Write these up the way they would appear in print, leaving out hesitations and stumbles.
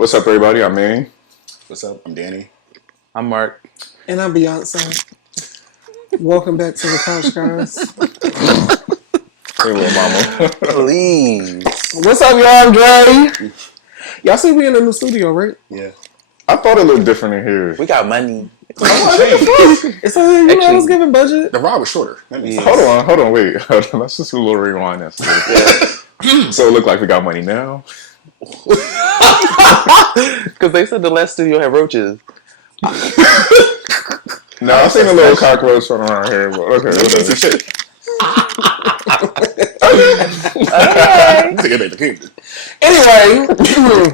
What's up, everybody? I'm Maine. What's up? I'm Danny. I'm Mark. And I'm Beyonce. Welcome back to the couch, guys. Hey, little mama. Please. What's up, y'all? I'm Dre. Y'all see we in a new studio, right? Yeah. I thought it looked different in here. We got money. It's a, you know, I was giving budget. The rod was shorter. That makes sense. Hold on, wait. Let's just do a little rewind. So it looked like we got money now. Because they said the last studio had roaches. No, I seen a little cockroach running around here, but okay, whatever. Anyway,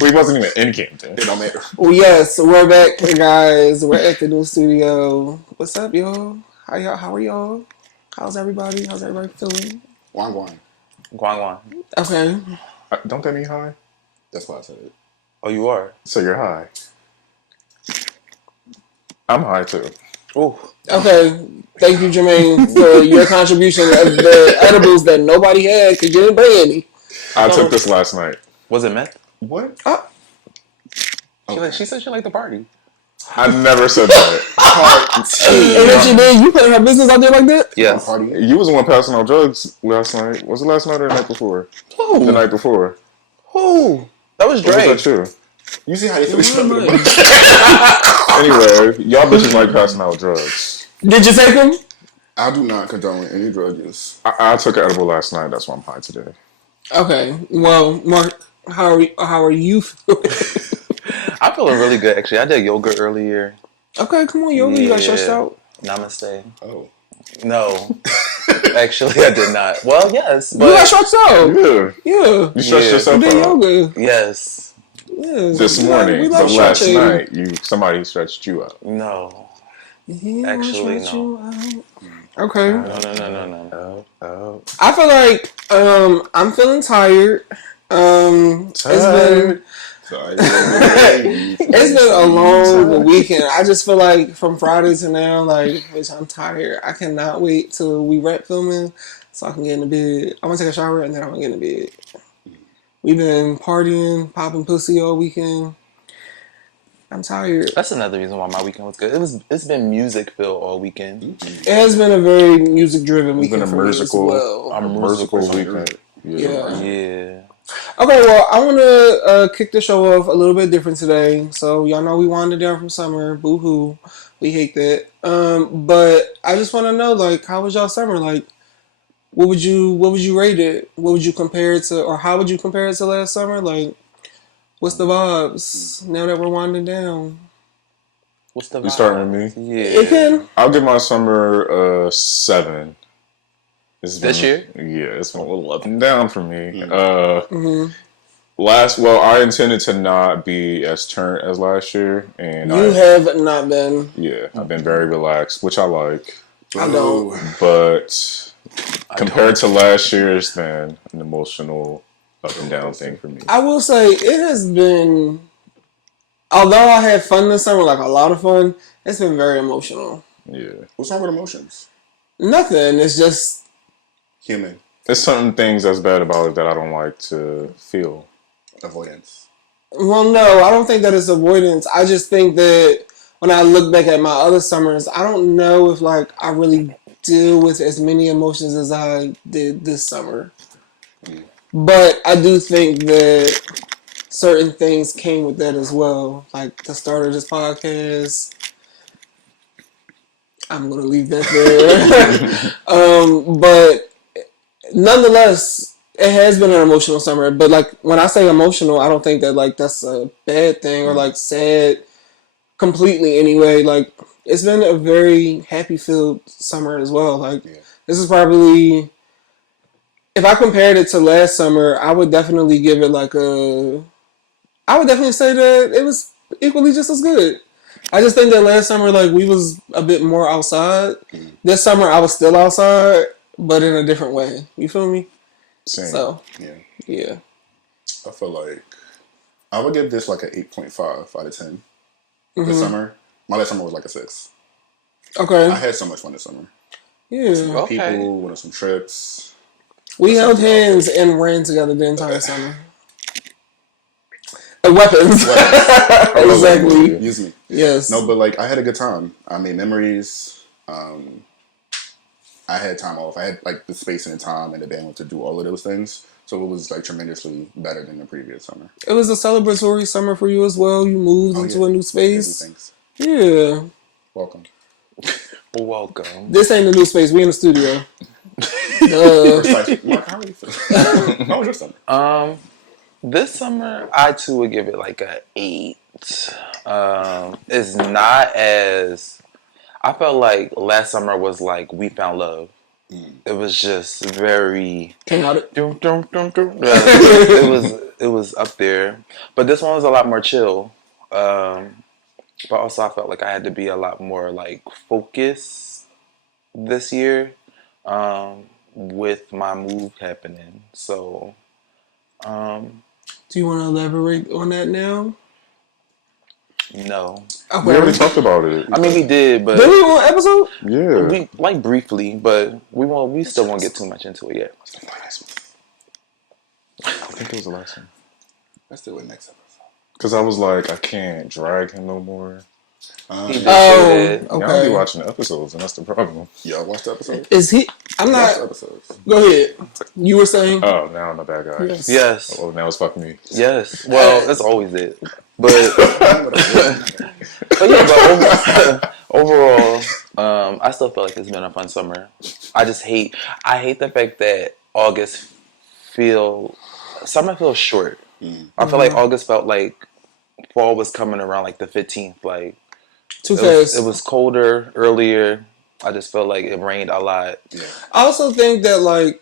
We wasn't even in Camden. It don't matter. well, yes, we're back, guys. We're at the new studio. What's up, y'all? How are y'all? How's everybody? How's everybody feeling? Wang. Guan. Okay. Don't that mean high? That's why I said it. Oh, you are? So you're high. I'm high too. Ooh. Okay. Thank you, Jermaine, for your contribution of the edibles that nobody had because you didn't bring any. I took this last night. Was it meth? What? She said she liked the party. I never said that. And if she did, you putting her business out there like that? Yes. Party. You was the one passing out drugs last night. Was it last night or the night before? Who? The night before. Who? That was Or Drake. was that you? You see how they feel each other? Anyway, y'all bitches like passing out drugs. Did you take them? I do not condone any drug use. I took an edible last night. That's why I'm high today. Okay. Well, Mark, how are you feeling? I'm feeling really good, actually. I did yoga earlier. Okay, come on, yoga. You got stretched out? Namaste. Oh. No. Actually, I did not. Well, yes. But You got stretched out? Yeah. Yeah. You stretched yourself You did out. yoga. Yes. Yeah. This We morning, love but last stretching. night, somebody stretched you out. No. Yeah, Actually, stretch no. you out. Okay. No. Oh. I feel like I'm feeling tired. It's been Sorry. it's been a long weekend. I just feel like from Friday to now, like, bitch, I'm tired. I cannot wait till we wrap filming so I can get into bed. I want to take a shower and then I'm gonna get into bed. We've been partying, popping pussy all weekend. I'm tired. That's another reason why my weekend was good. It's been music filled all weekend. It has been a very music driven It's been weekend a for me as musical, well. weekend. Yeah. Yeah. Okay, well, I want to kick the show off a little bit different today. So y'all know we wandered down from summer. Boo hoo, we hate that. But I just want to know, like, how was y'all summer? Like, what would you rate it? What would you compare it to, or how would you compare it to last summer? Like, what's the vibes now that we're winding down? What's the vibe? You starting with me? Yeah. It can. I'll give my summer 7. This year? Yeah, it's been a little up and down for me. Mm-hmm. I intended to not be as turned as last year, and You have not been. yeah, I've been very relaxed, which I like. I don't. But compared to last year, it's been an emotional up and down thing for me. I will say it has been. Although I had fun this summer, like a lot of fun, it's been very emotional. Yeah, What's wrong with emotions? Nothing. It's just. Human. there's certain things that's bad about it that I don't like to feel. Avoidance. Well, no, I don't think that it's avoidance. I just think that when I look back at my other summers, I don't know if like I really deal with as many emotions as I did this summer. But I do think that certain things came with that as well. Like the start of this podcast. I'm gonna leave that there. But nonetheless, it has been an emotional summer. But like when I say emotional, I don't think that like that's a bad thing or like sad completely anyway. Like it's been a very happy filled summer as well. Like this is probably, if I compared it to last summer, I would definitely give it like I would definitely say that it was equally just as good. I just think that last summer, like, we was a bit more outside. This summer, I was still outside, but in a different way. You feel me? Same. So, Yeah. yeah. I feel like I would give this like an 8.5 out of 10. This summer. My last summer was like a 6. Okay. I had so much fun this summer. Yeah. Okay. People, went on some trips. We held hands and ran together the entire summer. Weapons. Exactly. Use me. Yes. No, but like I had a good time. I made memories. I had time off. I had like the space and the time and the bandwidth to do all of those things. So it was like tremendously better than the previous summer. It was a celebratory summer for you as well. You moved into a new space. Thanks. Yeah. Welcome. Welcome. This ain't the new space. We in the studio. Mark, how are you feeling? How was your summer? This summer, I too would give it like a 8. It's not as. I felt like last summer was like We Found Love. It was just very Chaotic. it was up there, but this one was a lot more chill. But also, I felt like I had to be a lot more like focused this year with my move happening. So, Do you want to elaborate on that now? no. Okay. We already talked about it. I mean, we did, but Did we on episode? Yeah. we like briefly, but we still won't get too much into it yet. I think it was the last one. Let's do it next episode. Because I was like, I can't drag him no more. He did say that. Now I'll be Okay. watching the episodes, and that's the problem. Y'all watched the episode? Is he? I'm Watch the not. episodes. Go ahead. You were saying? Oh, now I'm a bad guy. Yes. Yes, Oh, now it's fucking me. yes. Well, that's always it. But but yeah, but overall, I still feel like it's been a fun summer. I hate the fact that summer feels short. I feel like August felt like fall was coming around like the 15th. Like Too fast. it was colder earlier. I just felt like it rained a lot. Yeah. I also think that like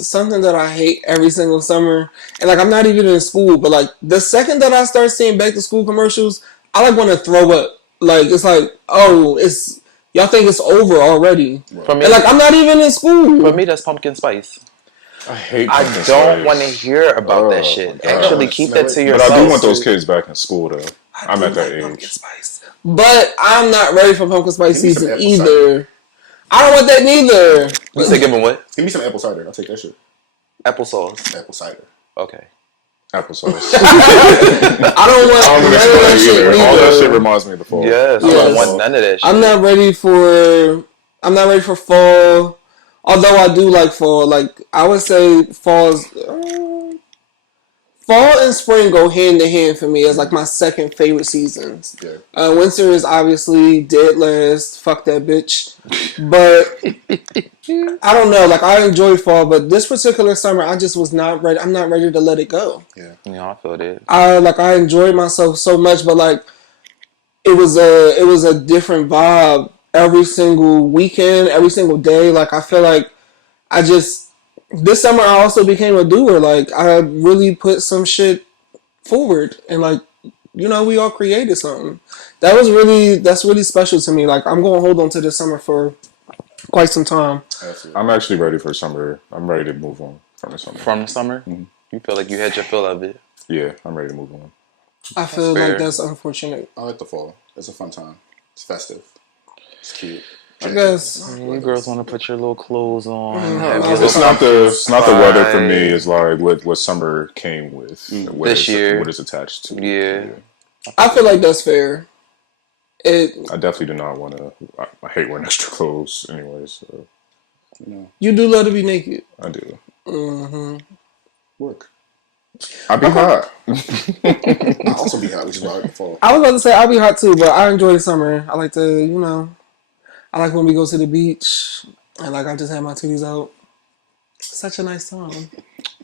something that I hate every single summer, and like I'm not even in school, but like the second that I start seeing back to school commercials, I like want to throw up. Like it's like, oh, it's y'all think it's over already, For me, and like I'm not even in school. for me, that's pumpkin spice. I hate I pumpkin don't spice. want to hear about that Oh, shit. my God. Actually, keep that to But yourself. I do want those kids back in school, though. I'm do at that like pumpkin age. spice, but I'm not ready for pumpkin spice Give me some season apple either. I don't want that neither. You say give them what? Give me some apple cider. I'll take that shit. Applesauce. Apple cider. Okay. Applesauce. I don't want I don't none of that shit either. All that shit neither. reminds me of the fall. Yes. I Yes. don't want none of that shit. I'm not ready for fall. Although I do like fall. Like I would say fall and spring go hand in hand for me as like my second favorite seasons. Yeah. Winter is obviously dead last. Fuck that bitch. But I don't know. Like I enjoy fall, but this particular summer I just was not ready. I'm not ready to let it go. Yeah. Yeah, I feel that. I enjoyed myself so much, but like it was a different vibe every single weekend, every single day. Like I feel like this summer I also became a doer. Like I really put some shit forward, and like we all created something. That's really special to me. Like I'm gonna hold on to this summer for quite some time. Absolutely. I'm actually ready for summer. I'm ready to move on from the summer. From the summer, you feel like you had your fill of it. Yeah, I'm ready to move on. I feel fair. like that's unfortunate. I like the fall. It's a fun time. It's festive. It's cute. I guess. You girls want to put your little clothes on. Mhm. Have your It's not the weather for me. It's like what summer came with. What This year. What is attached to. Yeah. I feel like that's fair. I definitely do not want to. I hate wearing extra clothes anyway, so You do love to be naked. I do. Hmm. Work. I be hot. I also be hot, which is why I like the fall. I was about to say I'll be hot too, but I enjoy the summer. I like to, I like when we go to the beach and like I just have my titties out. Such a nice time.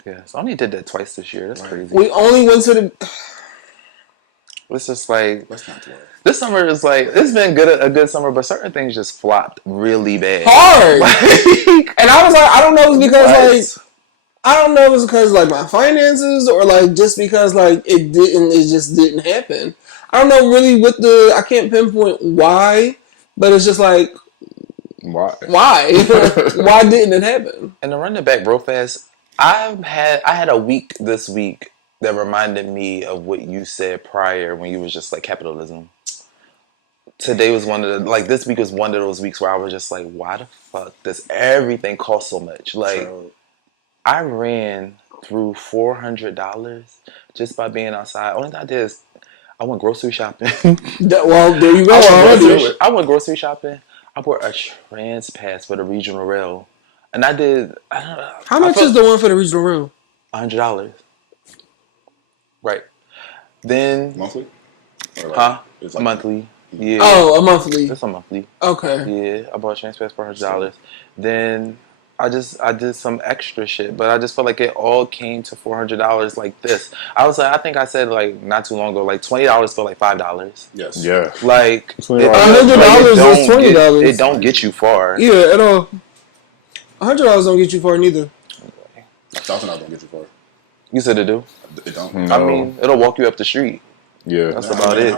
Yes, I only did that twice this year. That's crazy. We only went to the. It's just like Let's not dwell. this summer is like it's been a good summer, but certain things just flopped really bad. Hard. Like, And I was like, I don't know if it's because what? like I don't know if it's because like my finances or like just because like it just didn't happen. I don't know really I can't pinpoint why, but it's just like Why? why didn't it happen? And to run it back real fast, I had a week this week that reminded me of what you said prior when you was just like capitalism. Today was this week was one of those weeks where I was just like, why the fuck does everything cost so much? Like, I ran through $400 just by being outside. Only thing I did is I went grocery shopping. Well, there you go. I went grocery shopping. I bought a trans pass for the regional rail, and I don't know. How much is the one for the regional rail? $100. Right. Then Monthly? Or It's like, monthly. Yeah. Oh, a monthly. It's a monthly. Okay. Yeah, I bought a trans pass for $100. Then I did some extra shit, but I just felt like it all came to $400 like this. I think I said like not too long ago, like $20 for like $5. yes. Yeah. Like $100 is $20. It don't get you far. Yeah, at all. $100 don't get you far neither. $1,000 don't get you far. You said it do. It don't. No. I mean, it'll walk you up the street. Yeah. That's about it.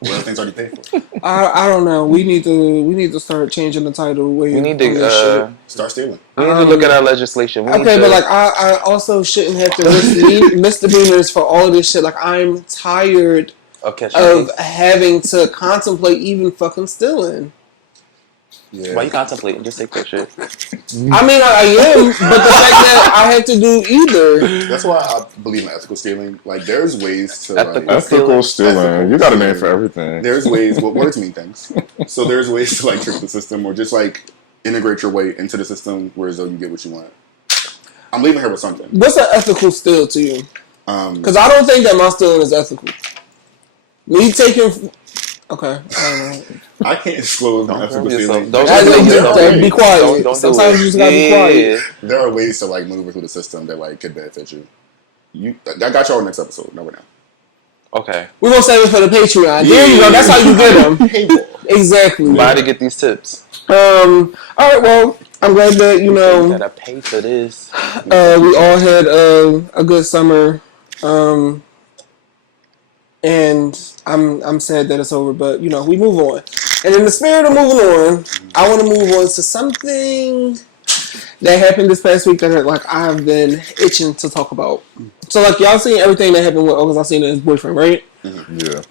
Where everything's already paid for. I don't know. We need to start changing the title. We need to Start stealing. we need to look at our legislation. But like I also shouldn't have to risk misdemeanors for all of this shit. Like I'm tired of having to contemplate even fucking stealing. Yeah. Why you contemplating? Just take that shit. I mean, I am, but the fact that I have to do either. That's why I believe in ethical stealing. Like, there's ways to ethical stealing. You got a name for everything. There's ways. Well, words mean things. So there's ways to like trick the system, or just like integrate your way into the system, whereas though you get what you want. I'm leaving here with something. What's an ethical steal to you? Because I don't think that my stealing is ethical. Me taking. Okay. I can't disclose my ethical stealing. Be quiet. Sometimes you just gotta be quiet. There are ways to like maneuver through the system that like could benefit you. I got y'all next episode. No, we're not. Okay. We're gonna save it for the Patreon. There you go. That's how you get them. Exactly. Why to get these tips? All right. Well, I'm glad that you gotta pay for this. We all had a good summer. And I'm sad that it's over, but we move on. And in the spirit of moving on, I want to move on to something that happened this past week that like I've been itching to talk about. So like y'all seen everything that happened with August Alsina and his boyfriend, right? Mm-hmm. Yeah.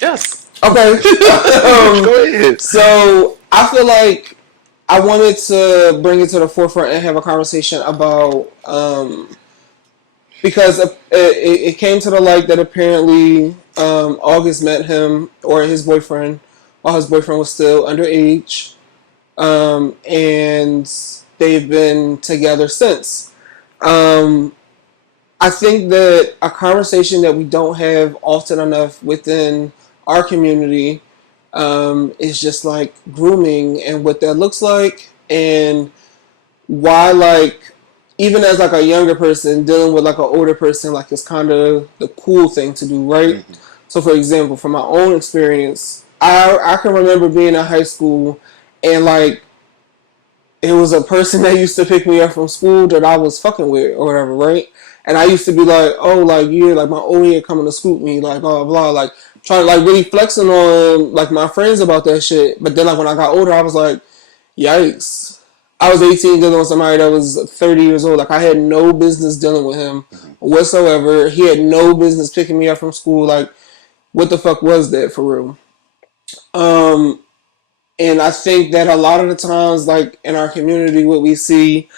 Yes. Okay. Go ahead. So I feel like I wanted to bring it to the forefront and have a conversation about because it came to the light that apparently August met him or his boyfriend while his boyfriend was still underage, and they've been together since. I think that a conversation that we don't have often enough within our community is just like grooming and what that looks like and why like even as like a younger person dealing with like an older person, like it's kind of the cool thing to do, right? Mm-hmm. So for example, from my own experience, I can remember being in high school and like it was a person that used to pick me up from school that I was fucking with or whatever, right? And I used to be like, oh, like, yeah, like my old head coming to scoop me, like, blah, blah, blah, like trying to like really flexing on like my friends about that shit. But then like when I got older, I was like, yikes. I was 18 dealing with somebody that was 30 years old. Like, I had no business dealing with him whatsoever. He had no business picking me up from school. Like, what the fuck was that for real? And I think that a lot of the times, like, in our community, what we see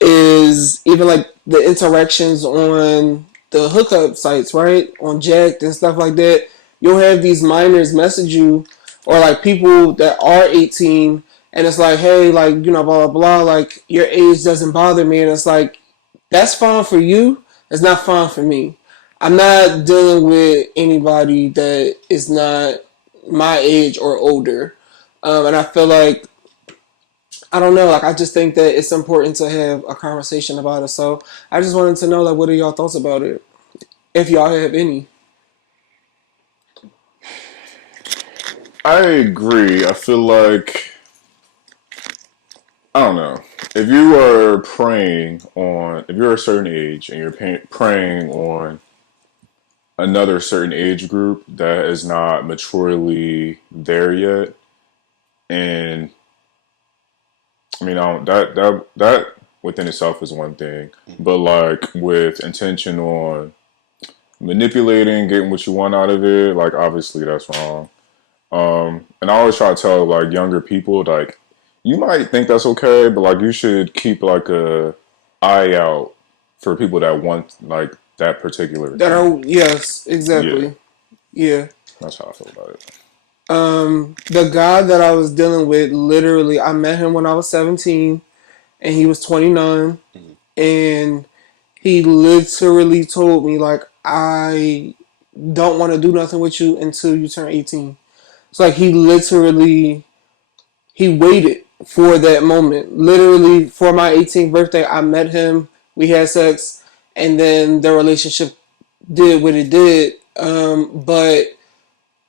is even, like, the interactions on the hookup sites, right? On Jack'd and stuff like that. You'll have these minors message you or, like, people that are 18 and it's like, hey, like, blah, blah, blah, like, your age doesn't bother me. And it's like, that's fine for you. It's not fine for me. I'm not dealing with anybody that is not my age or older. And I feel like, I don't know, like, I just think that it's important to have a conversation about it. So I just wanted to know, like, what are y'all thoughts about it? If y'all have any. I agree. I feel like, I don't know. If you are if you're a certain age and you're preying on another certain age group that is not maturely there yet, and I mean, that within itself is one thing, but like with intention on manipulating, getting what you want out of it, like obviously that's wrong. And I always try to tell like younger people, like, you might think that's okay, but like you should keep like a eye out for people that want like that particular That thing. are yes, Yeah, exactly. Yeah. that's how I feel about it. The guy that I was dealing with, literally, I met him when I was 17, and he was 29, Mhm. and he literally told me like, I don't want to do nothing with you until you turn 18. It's like he waited for that moment. Literally, for my 18th birthday, I met him. We had sex, and then the relationship did what it did. But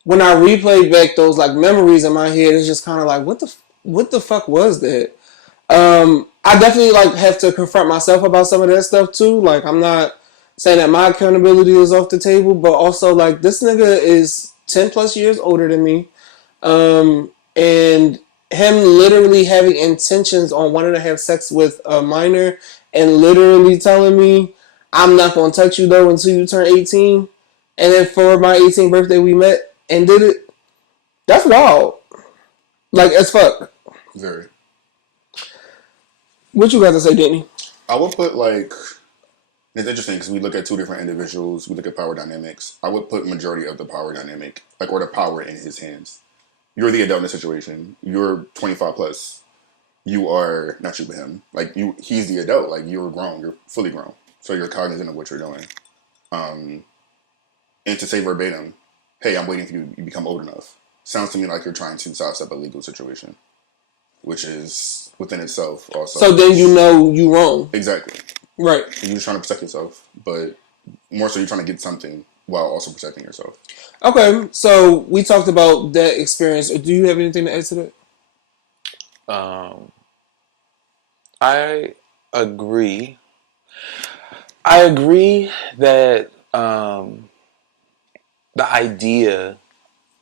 when I replayed back those like memories in my head, it's just kind of like, what the fuck was that? I definitely like have to confront myself about some of that stuff too. Like, I'm not saying that my accountability is off the table, but also like this nigga is 10 plus years older than me. And him literally having intentions on wanting to have sex with a minor and literally telling me, I'm not going to touch you though until you turn 18. And then for my 18th birthday, we met and did it. That's wild. Like, as fuck. Very. What you got to say, Danny? I would put like it's interesting because we look at two different individuals. We look at power dynamics. I would put majority of the power dynamic, like or the power in his hands. You're the adult in the situation. You're 25 plus. You are not you, but him. Like you, he's the adult. Like you're grown. You're fully grown. So you're cognizant of what you're doing. And to say verbatim, "Hey, I'm waiting for you to become old enough," sounds to me like you're trying to sidestep a legal situation, which is within itself also. So then you know you wrong. Exactly. Right. You're just trying to protect yourself, but more so you're trying to get something while also protecting yourself. Okay, so we talked about that experience. Do you have anything to add to that? Um, I agree. I agree that the idea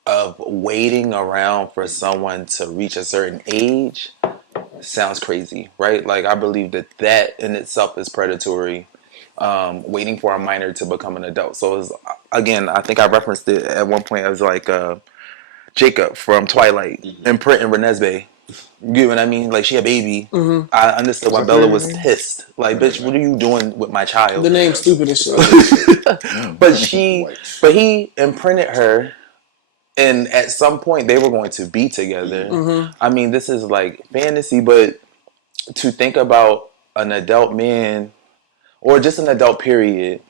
of waiting around for someone to reach a certain age sounds crazy, right? Like, I believe that that in itself is predatory. Waiting for a minor to become an adult. So, again, I think I referenced it at one point as like Jacob from Twilight, and Prit and Renesmee. You get what I mean? Like, she a baby. Mm-hmm. I understood why that Bella their was name? pissed. Like, bitch, what are you doing with my child? The name's stupid as It's shit. ugly as shit. But he imprinted her, and at some point they were going to be together. Mm-hmm. I mean, this is like fantasy, but to think about an adult man or just an adult period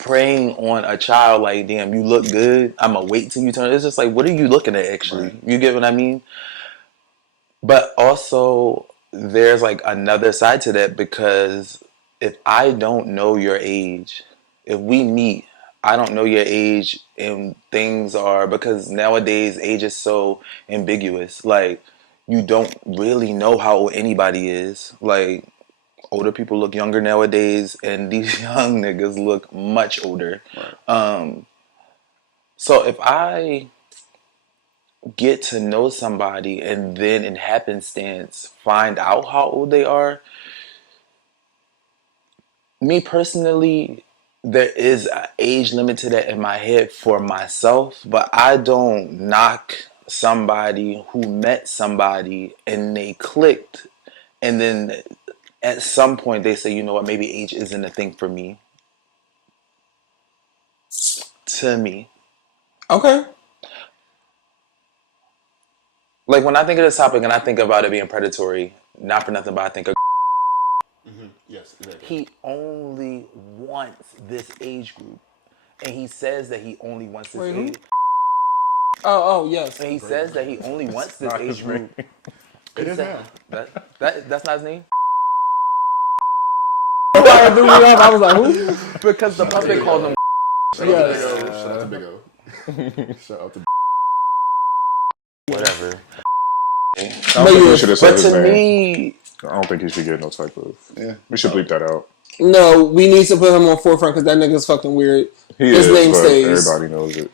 preying on a child like, damn, you look good, I'm gonna wait till you turn. It's just like, what are you looking at actually? Right. You get what I mean? But also, there's like another side to that, because if I don't know your age, if we meet, I don't know your age, and things are, because nowadays age is so ambiguous. Like, you don't really know how old anybody is. Like, older people look younger nowadays, and these young niggas look much older. Right. So if I get to know somebody and then in happenstance find out how old they are, me personally, there is an age limit to that in my head for myself, but I don't knock somebody who met somebody and they clicked, and then at some point they say, you know what, maybe age isn't a thing for me. To me, Okay. like, when I think of this topic and I think about it being predatory, not for nothing, but I think of Yes, exactly. he only wants this age group, and he says that he only wants this Wait, who? age. Oh, yes. And he says that he only wants this Not age his name. group. It He is said now. that's not his name. I threw me off. I was like, who? Because the puppet called him. Shout out to Big Yes. O. Shout out to Big O. Shout out to. Whatever. I But don't think we yeah, should have said But his to name. me, I don't think he should get no type of. Yeah. We should bleep that out. no, we need to put him on forefront because that nigga's fucking weird. He His is, name but stays. everybody knows it.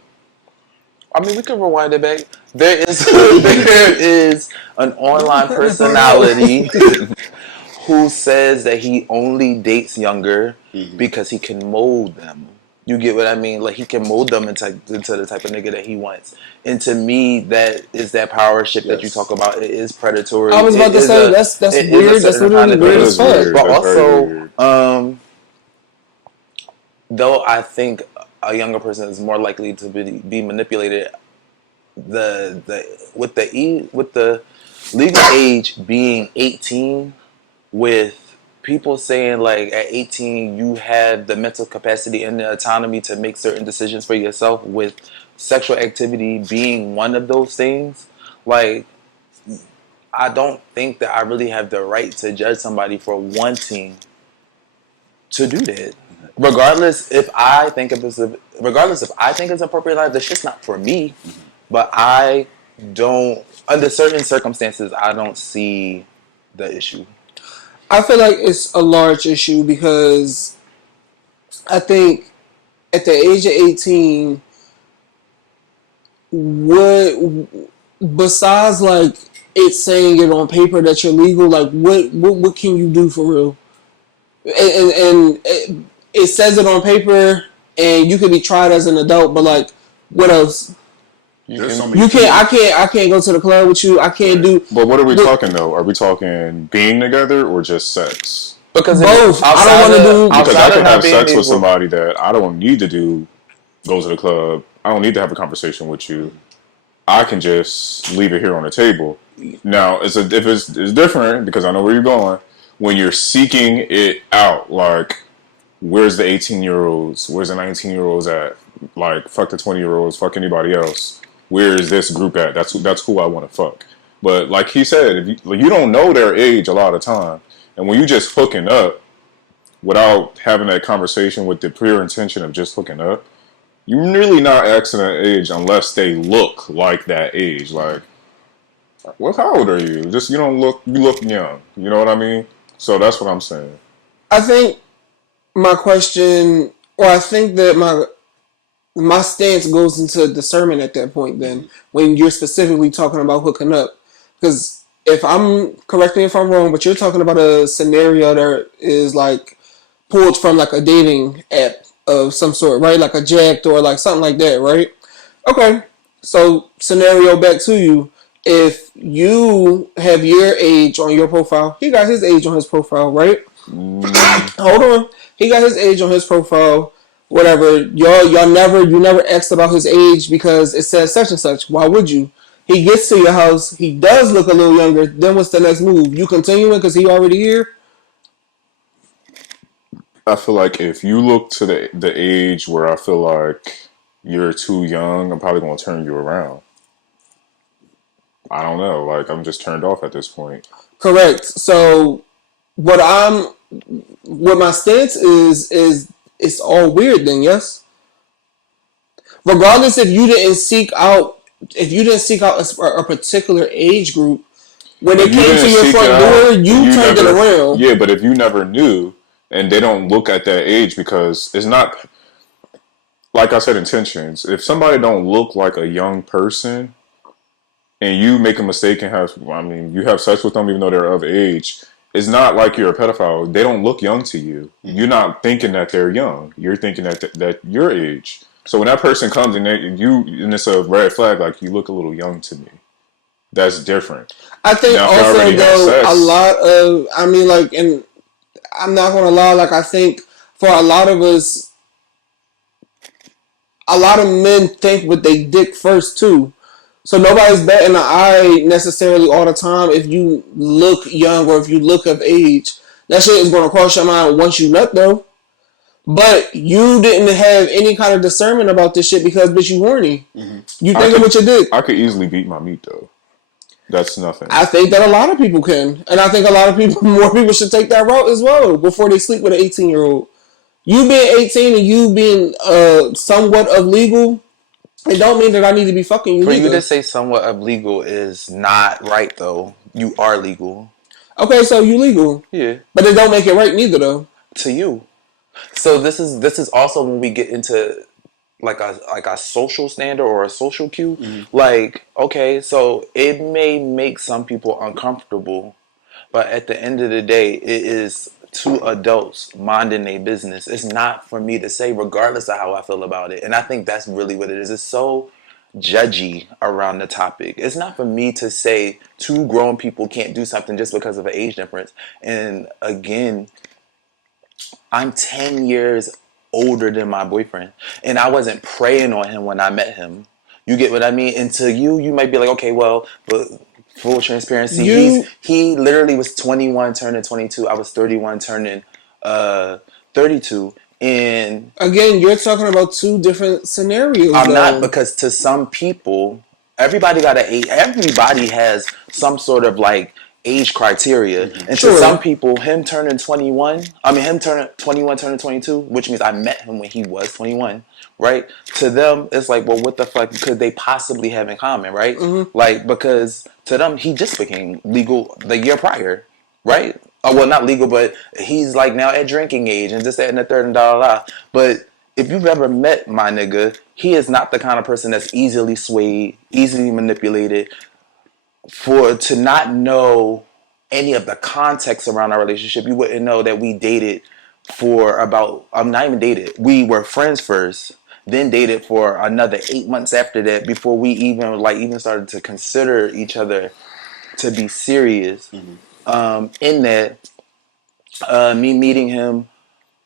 I mean, we can rewind it back. There is there is an online personality who says that he only dates younger because he can mold them. You get what I mean? Like he can mold them into the type of nigga that he wants. And to me, that is that power shit that you talk Yes. about. It is predatory. I was about to say that's It is a weird. That's certain kind literally of That weird thing. as is fuck. weird. But That's very also, weird. though I think a younger person is more likely to be manipulated. The with the legal age being 18, with people saying like at 18 you have the mental capacity and the autonomy to make certain decisions for yourself, with sexual activity being one of those things, like I don't think that I really have the right to judge somebody for wanting to do that. Regardless if I think it's appropriate, like this shit's not for me. But I don't, under certain circumstances, I don't see the issue. I feel like it's a large issue because I think at the age of 18, what besides like it saying it on paper that you're legal, like what can you do for real? And it says it on paper, and you can be tried as an adult, but like what else? There's so many You can't. tools. I can't go to the club with you. I can't Right. do But what are we the, talking though? Are we talking being together or just sex? Because if both. I don't want to do. Because I outside of can not have being sex with able, somebody that I don't need to go to the club. I don't need to have a conversation with you. I can just leave it here on the table. Now, it's different because I know where you're going. When you're seeking it out, like where's the 18-year-olds? Where's the 19-year-olds at? Like fuck the 20-year-olds. Fuck anybody else. Where is this group at? That's who I want to fuck. But like he said, if you don't know their age a lot of time, and when you just hooking up without having that conversation with the pure intention of just hooking up, you're really not asking that age unless they look like that age. Like, well, how old are you? Just you look young. You know what I mean? So that's what I'm saying. I think my question, or I think that my stance goes into discernment at that point. Then, when you're specifically talking about hooking up, because if I'm correct me if I'm wrong, but you're talking about a scenario that is like pulled from like a dating app of some sort, right? Like a Jacked or like something like that, right? Okay. So scenario back to you. If you have your age on your profile, he got his age on his profile, right? Mm, Hold on. He got his age on his profile. Whatever. You never asked about his age because it says such and such. Why would you? He gets to your house. He does look a little younger. Then what's the next move? You continuing because he already here? I feel like if you look to the age where I feel like you're too young, I'm probably gonna turn you around. I don't know. Like I'm just turned off at this point. Correct. So what I'm what my stance is it's all weird then, yes? Regardless if you didn't seek out a particular age group, when If it you came to didn't your seek it front door, out and you you turned it never, around. yeah, but if you never knew and they don't look at that age because it's not like I said intentions. If somebody don't look like a young person and you make a mistake and you have sex with them even though they're of age, it's not like you're a pedophile. They don't look young to you. You're not thinking that they're young. You're thinking that your age. So when that person comes and it's a red flag, like you look a little young to me. That's different. I think Now, if you also already had though a sex, lot of I mean like and I'm not gonna lie, like I think for a lot of us a lot of men think with they dick first too. So nobody's batting an eye necessarily all the time if you look young or if you look of age. That shit is gonna cross your mind once you nut though. But you didn't have any kind of discernment about this shit because bitch you horny. You I thinking could with your dick. I could easily beat my meat though. That's nothing. I think that a lot of people can. And I think a lot of people more people should take that route as well before they sleep with an 18-year-old. You being 18 and you being somewhat of legal, it don't mean that I need to be fucking you for you to either. say somewhat illegal is not right though. You are legal. Okay, so you legal. Yeah. But it don't make it right neither though. To you. So this is also when we get into like a social standard or a social cue. Like, okay, so it may make some people uncomfortable, but at the end of the day, it is two adults minding their business. It's not for me to say, regardless of how I feel about it. And I think that's really what it is. It's so judgy around the topic. It's not for me to say two grown people can't do something just because of an age difference. And again, I'm 10 years older than my boyfriend. And I wasn't preying on him when I met him. You get what I mean? And to you, you might be like, okay, well, but full transparency, You he literally was 21 turning 22. I was 31 turning 32. And again, you're talking about two different scenarios, I'm not, though. because to some people, everybody got a age. Everybody has some sort of like age criteria, and to some Sure. people, him turning 21. I mean, him turning 21, turning 22, which means I met him when he was 21. Right? To them, it's like, well, what the fuck could they possibly have in common, right? Like, because to them, he just became legal the year prior, right? Oh, well, not legal, but he's like now at drinking age and this, that, and the third, and da da da. But if you've ever met my nigga, he is not the kind of person that's easily swayed, easily manipulated. For to not know any of the context around our relationship, you wouldn't know that we dated for about, I'm not even dated. We were friends first, then dated for another 8 months after that before we even started to consider each other to be serious. In that, me meeting him,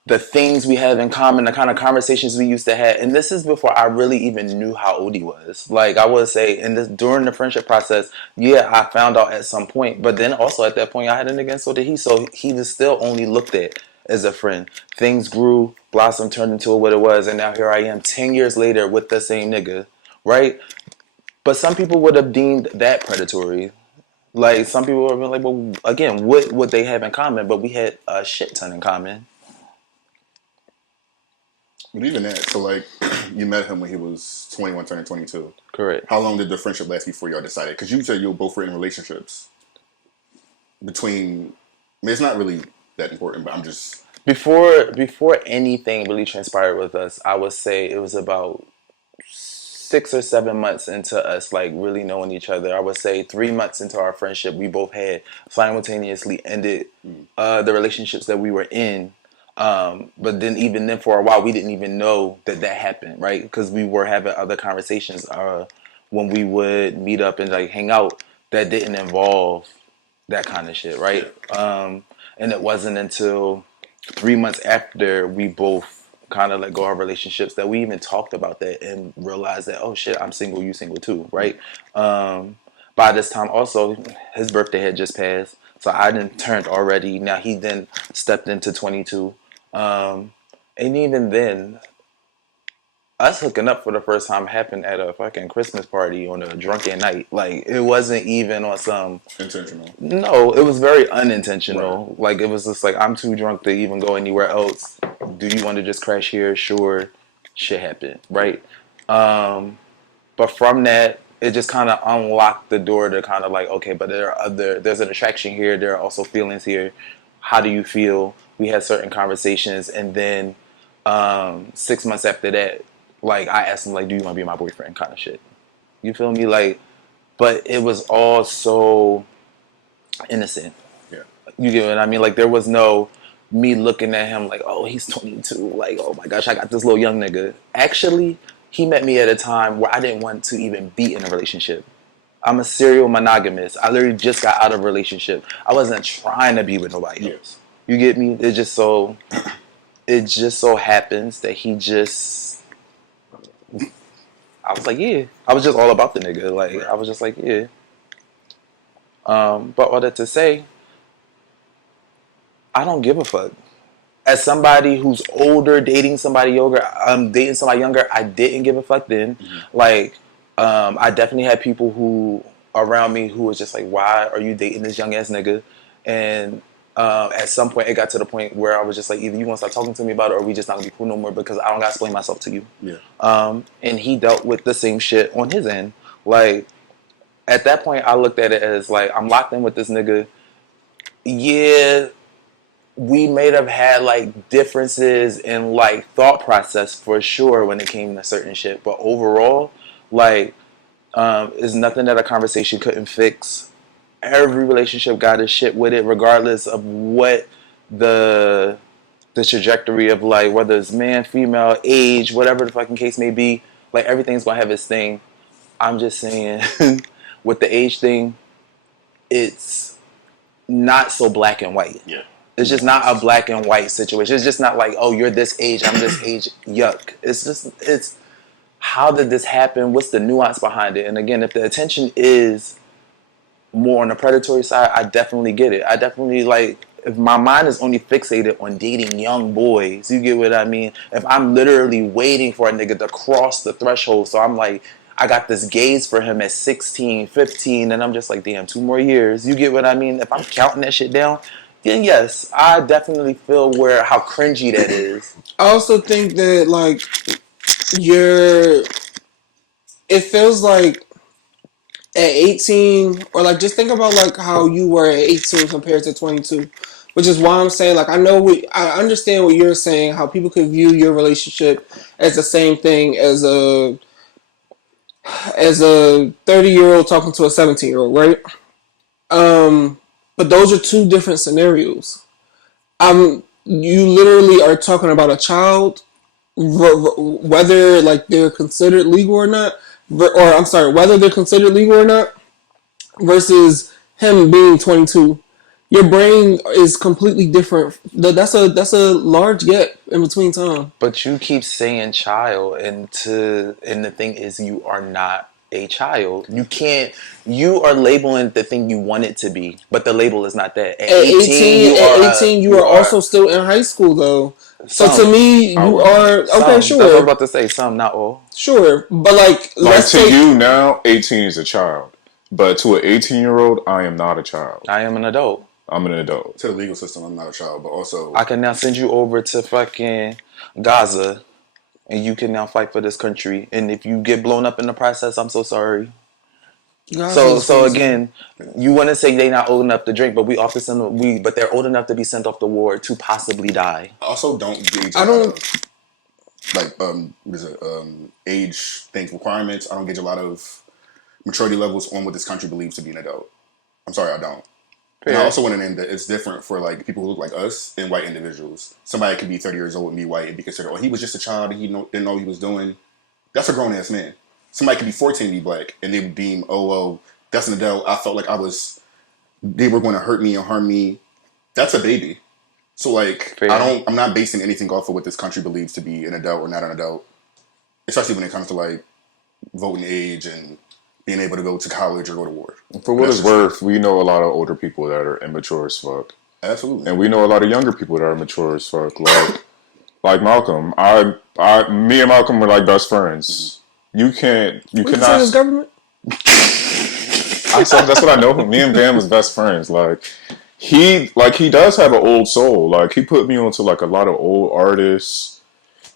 the things we have in common, the kind of conversations we used to have. And this is before I really even knew how old he was. Like I would say, and this during the friendship process, yeah, I found out at some point. But then also at that point, I had a nigga, and so did he. So he was still only looked at as a friend. Things grew, blossomed, turned into what it was, and now here I am, 10 years later with the same nigga, right? But some people would have deemed that predatory. Like some people would have been like, well, again, what would they have in common? But we had a shit ton in common. But even that, so like, you met him when he was 21, turning 22. Correct. How long did the friendship last before y'all decided? Because you said you both were in relationships between. I mean, it's not really that important, but I'm just. Before anything really transpired with us, I would say it was about 6 or 7 months into us like really knowing each other. I would say 3 months into our friendship, we both had simultaneously ended the relationships that we were in. But then even then, for a while, we didn't even know that that happened, right? Because we were having other conversations when we would meet up and like hang out that didn't involve that kind of shit, right? And it wasn't until 3 months after we both kind of let go of our relationships that we even talked about that and realized that, oh shit, I'm single, you single too, right? By this time also, his birthday had just passed, so I didn't turned already. Now he then stepped into 22. And even then, us hooking up for the first time happened at a fucking Christmas party on a drunken night. Like it wasn't even on some Intentional. no, it was very unintentional. Right. Like it was just like I'm too drunk to even go anywhere else. Do you want to just crash here? Sure, shit happened, right? But from that, it just kind of unlocked the door to kind of like, okay, but there's an attraction here. There are also feelings here. How do you feel? We had certain conversations, and then 6 months after that, like I asked him, like, do you want to be my boyfriend? Kind of shit. You feel me? Like, but it was all so innocent. Yeah. You get what I mean? Like there was no me looking at him like, oh, he's 22. Like, oh my gosh, I got this little young nigga. Actually, he met me at a time where I didn't want to even be in a relationship. I'm a serial monogamist. I literally just got out of a relationship. I wasn't trying to be with nobody else. You get me? It just so happens that he just. I was like, yeah. I was just all about the nigga. Like, I was just like, yeah. But all that to say, I don't give a fuck. As somebody who's older, dating somebody younger, dating somebody younger, I didn't give a fuck then. Mm-hmm. Like, I definitely had people who around me who was just like, why are you dating this young ass nigga? And at some point, it got to the point where I was just like, either you want to start talking to me about it or we just not gonna be cool no more because I don't gotta explain myself to you. Yeah. And he dealt with the same shit on his end. Like, at that point, I looked at it as like, I'm locked in with this nigga. Yeah, we may have had like differences in like thought process for sure when it came to certain shit, but overall, like, is nothing that a conversation couldn't fix. Every relationship got its shit with it, regardless of what the trajectory of like whether it's man, female, age, whatever the fucking case may be. Like everything's gonna have its thing. I'm just saying, with the age thing, it's not so black and white. Yeah. It's just not a black and white situation. It's just not like, oh, you're this age, I'm this age. Yuck. It's how did this happen? What's the nuance behind it? And again, if the attention is more on the predatory side, I definitely get it. I definitely like if my mind is only fixated on dating young boys, you get what I mean? If I'm literally waiting for a nigga to cross the threshold, so I'm like, I got this gaze for him at 16, 15, and I'm just like, damn, 2 more years. You get what I mean? If I'm counting that shit down, then yes, I definitely feel how cringy that is. I also think that like it feels like at 18, or like just think about like how you were at 18 compared to 22, which is why I'm saying like I understand what you're saying, how people could view your relationship as the same thing as a 30-year-old talking to a 17-year-old, right? But those are two different scenarios. You literally are talking about a child, whether like they're considered legal or not, or I'm sorry, whether they're considered legal or not, versus him being 22. Your brain is completely different. That's a large gap in between time. But you keep saying child, and the thing is, you are not a child. You can't. You are labeling the thing you want it to be, but the label is not that. At 18, you are also still in high school though. So some. to me, you are okay. Some. That's what I'm Sure, about to say. Some, not all. sure, but like let's to take you now, 18 is a child. But to an 18-year-old, I am not a child. I am an adult. I'm an adult. To the legal system, I'm not a child, but also I can now send you over to fucking Gaza, and you can now fight for this country. And if you get blown up in the process, I'm so sorry. So again, you want to say they not old enough to drink, but but they're old enough to be sent off the ward to possibly die. I also don't gauge like what is it age things requirements. I don't gauge a lot of maturity levels on what this country believes to be an adult. I'm sorry, I don't. And I also want to name that it's different for like people who look like us and white individuals. Somebody could be 30 years old and be white and be considered, oh, he was just a child and he didn't know what he was doing. That's a grown ass man. Somebody could be 14 and be black and they would deem, oh, well, that's an adult. I felt like they were going to hurt me or harm me. That's a baby. So like, Fair. I'm not basing anything off of what this country believes to be an adult or not an adult. Especially when it comes to like voting age and being able to go to college or go to war. For what it's worth, we know a lot of older people that are immature as fuck. Absolutely. And we know a lot of younger people that are mature as fuck. Like Malcolm. Me and Malcolm were like best friends. You cannot. this government. That's what I know him. Me and Bam was best friends. He does have an old soul. Like he put me onto like a lot of old artists.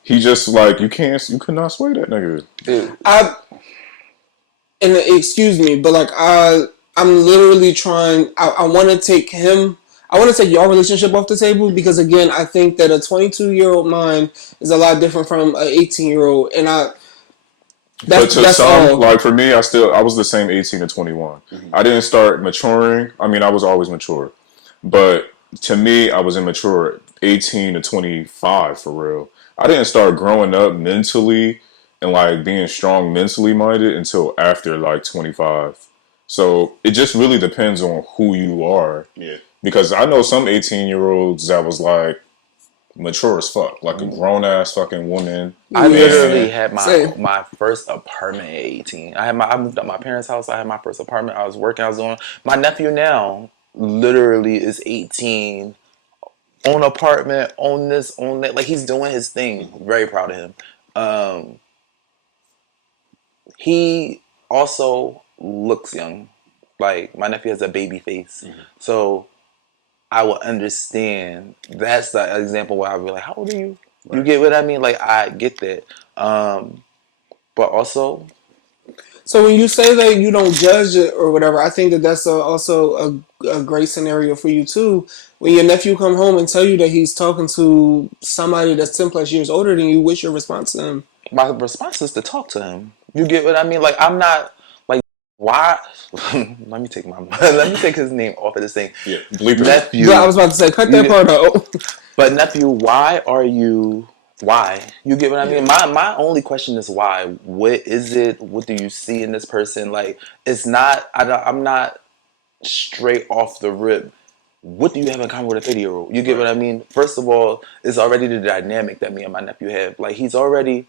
He just like you could not sway that nigga. Dude. And excuse me, but like I'm literally trying. I want to take your relationship off the table because again, I think that a 22-year-old mind is a lot different from an 18-year-old, and that's some, all. like for me, I was the same 18 to 21. Mm-hmm. I didn't start maturing. I mean, I was always mature, but to me, I was immature 18 to 25 for real. I didn't start growing up mentally and like being strong mentally minded until after like 25. So it just really depends on who you are. Yeah. Because I know some 18-year-olds that was like mature as fuck, like a grown ass fucking woman. I literally had my first apartment at 18. I moved up my parents' house. I had my first apartment. I was working. I was doing. My nephew now literally is 18, own apartment, own this, own that. Like he's doing his thing. Very proud of him. He also looks young. Like my nephew has a baby face, so I would understand. That's the example where I'd be like, "How old are you?" Right. You get what I mean? Like I get that, but also. So when you say that you don't judge it or whatever, I think that that's also a great scenario for you too. When your nephew come home and tell you that he's talking to somebody that's 10 plus years older than you, what's your response to him? My response is to talk to him. You get what I mean? Like I'm not. Why? Let me take let me take his name off of this thing. Yeah, bleep it. Nephew. Yeah, I was about to say, cut that part out. But nephew, why are you? Why? You get what I mean? Yeah. My only question is why. What is it? What do you see in this person? Like, it's not. I'm not straight off the rip. What do you have in common with a 30-year-old? You get Right. what I mean? First of all, it's already the dynamic that me and my nephew have. Like, he's already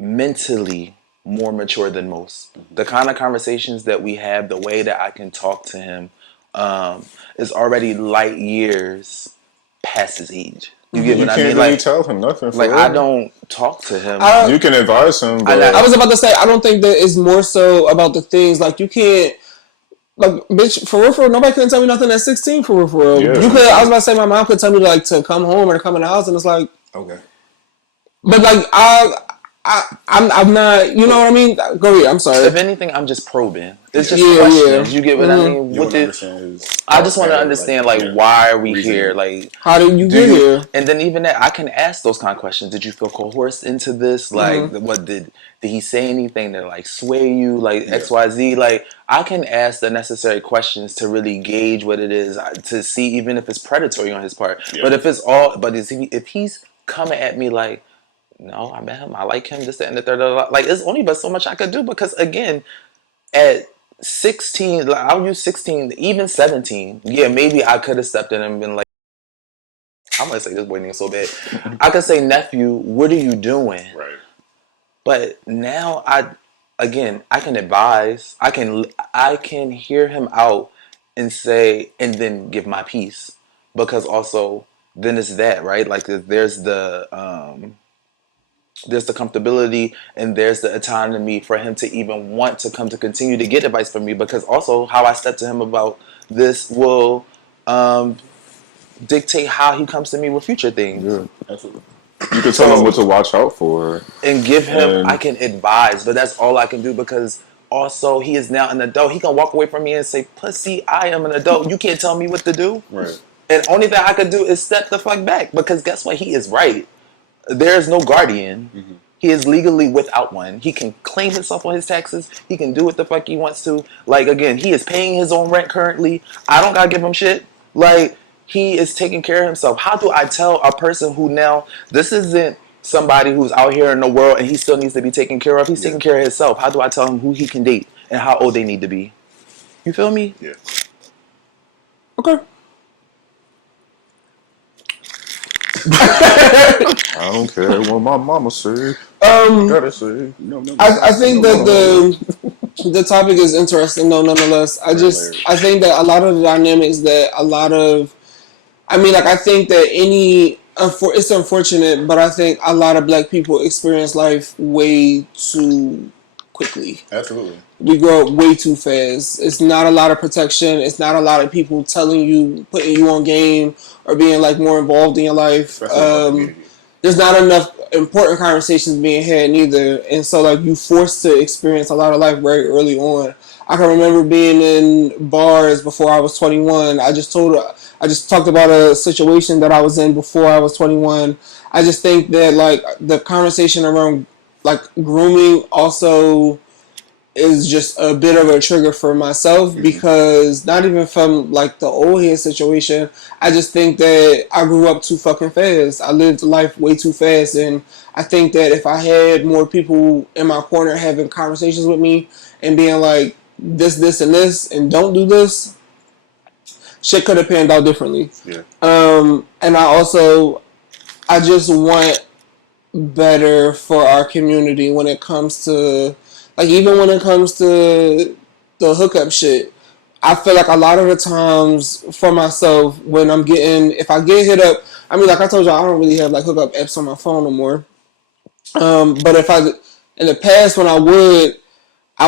mentally more mature than most. The kind of conversations that we have, the way that I can talk to him, is already light years past his age. You get You what I can't mean? really tell him nothing Like for I real. don't talk to him. You can advise him, And but I was about to say, I don't think that it's more so about the things like you can't. Like, bitch, for real, nobody couldn't tell me nothing at 16, for real, for real. You yeah, could, I was about to say, my mom could tell me, like, to come home or to come in the house, and it's like, Okay. but, like, I'm not, you know what I mean? Go ahead, I'm sorry. if anything, I'm just probing. It's just Yeah, questions. yeah. You get what I mean? You What want to did understand his I thought just want to pattern, understand, like, yeah, why are we reasoning. here? Like, How did you do get you? here? And then even that, I can ask those kind of questions. Did you feel coerced into this? Like, what did he say anything that like sway you? Like Yeah. X, Y, Z. Like, I can ask the necessary questions to really gauge what it is to see, even if it's predatory on his part. Yeah. But if it's all, but if he's coming at me like, no, I met him, I like him, this, that, and the third, like it's only but so much I could do because again, at 16, like, I'll use 16, even 17. Yeah, maybe I could have stepped in and been like, I'm gonna say this boy name so bad. I could say, nephew, what are you doing? Right. But now I can advise. I can hear him out and say, and then give my piece because also then it's that right. Like there's the comfortability and there's the autonomy for him to even want to come to continue to get advice from me because also how I step to him about this will dictate how he comes to me with future things. yeah. Absolutely. You can tell him what So to watch out for, and give him I and can advise, but that's all I can do because also he is now an adult. He can walk away from me and say, "Pussy, I am an adult. You can't tell me what to do." Right. And only thing I could do is step the fuck back because guess what? He is right. There is no guardian. He is legally without one. He can claim himself on his taxes. He can do what the fuck he wants to. Like again, he is paying his own rent currently. I don't gotta give him shit. Like he is taking care of himself. How do I tell a person who now this isn't somebody who's out here in the world and he still needs to be taken care of? He's taking care of himself. How do I tell him who he can date and how old they need to be? You feel me? Yeah. Okay. I don't care what my mama say. Gotta say, No. I think that the topic is interesting though, nonetheless. I think that a lot of the dynamics that a lot of, I mean, like I think that it's unfortunate, but I think a lot of black people experience life way too quickly. Absolutely. We grow up way too fast. It's not a lot of protection. It's not a lot of people telling you, putting you on game, or being like more involved in your life. Especially in our community. There's not enough important conversations being had neither, and so like you forced to experience a lot of life very early on. I can remember being in bars before I was 21. I just talked about a situation that I was in before I was 21. I just think that like the conversation around like grooming also is just a bit of a trigger for myself because not even from like the old head situation. I just think that I grew up too fucking fast. I lived life way too fast, and I think that if I had more people in my corner having conversations with me and being like this, and this, and don't do this, shit could have panned out differently. Yeah. And I just want better for our community when it comes to like even when it comes to the hookup shit. I feel like a lot of the times for myself when if I get hit up, I mean like I told you I don't really have like hookup apps on my phone no more. But if I in the past when I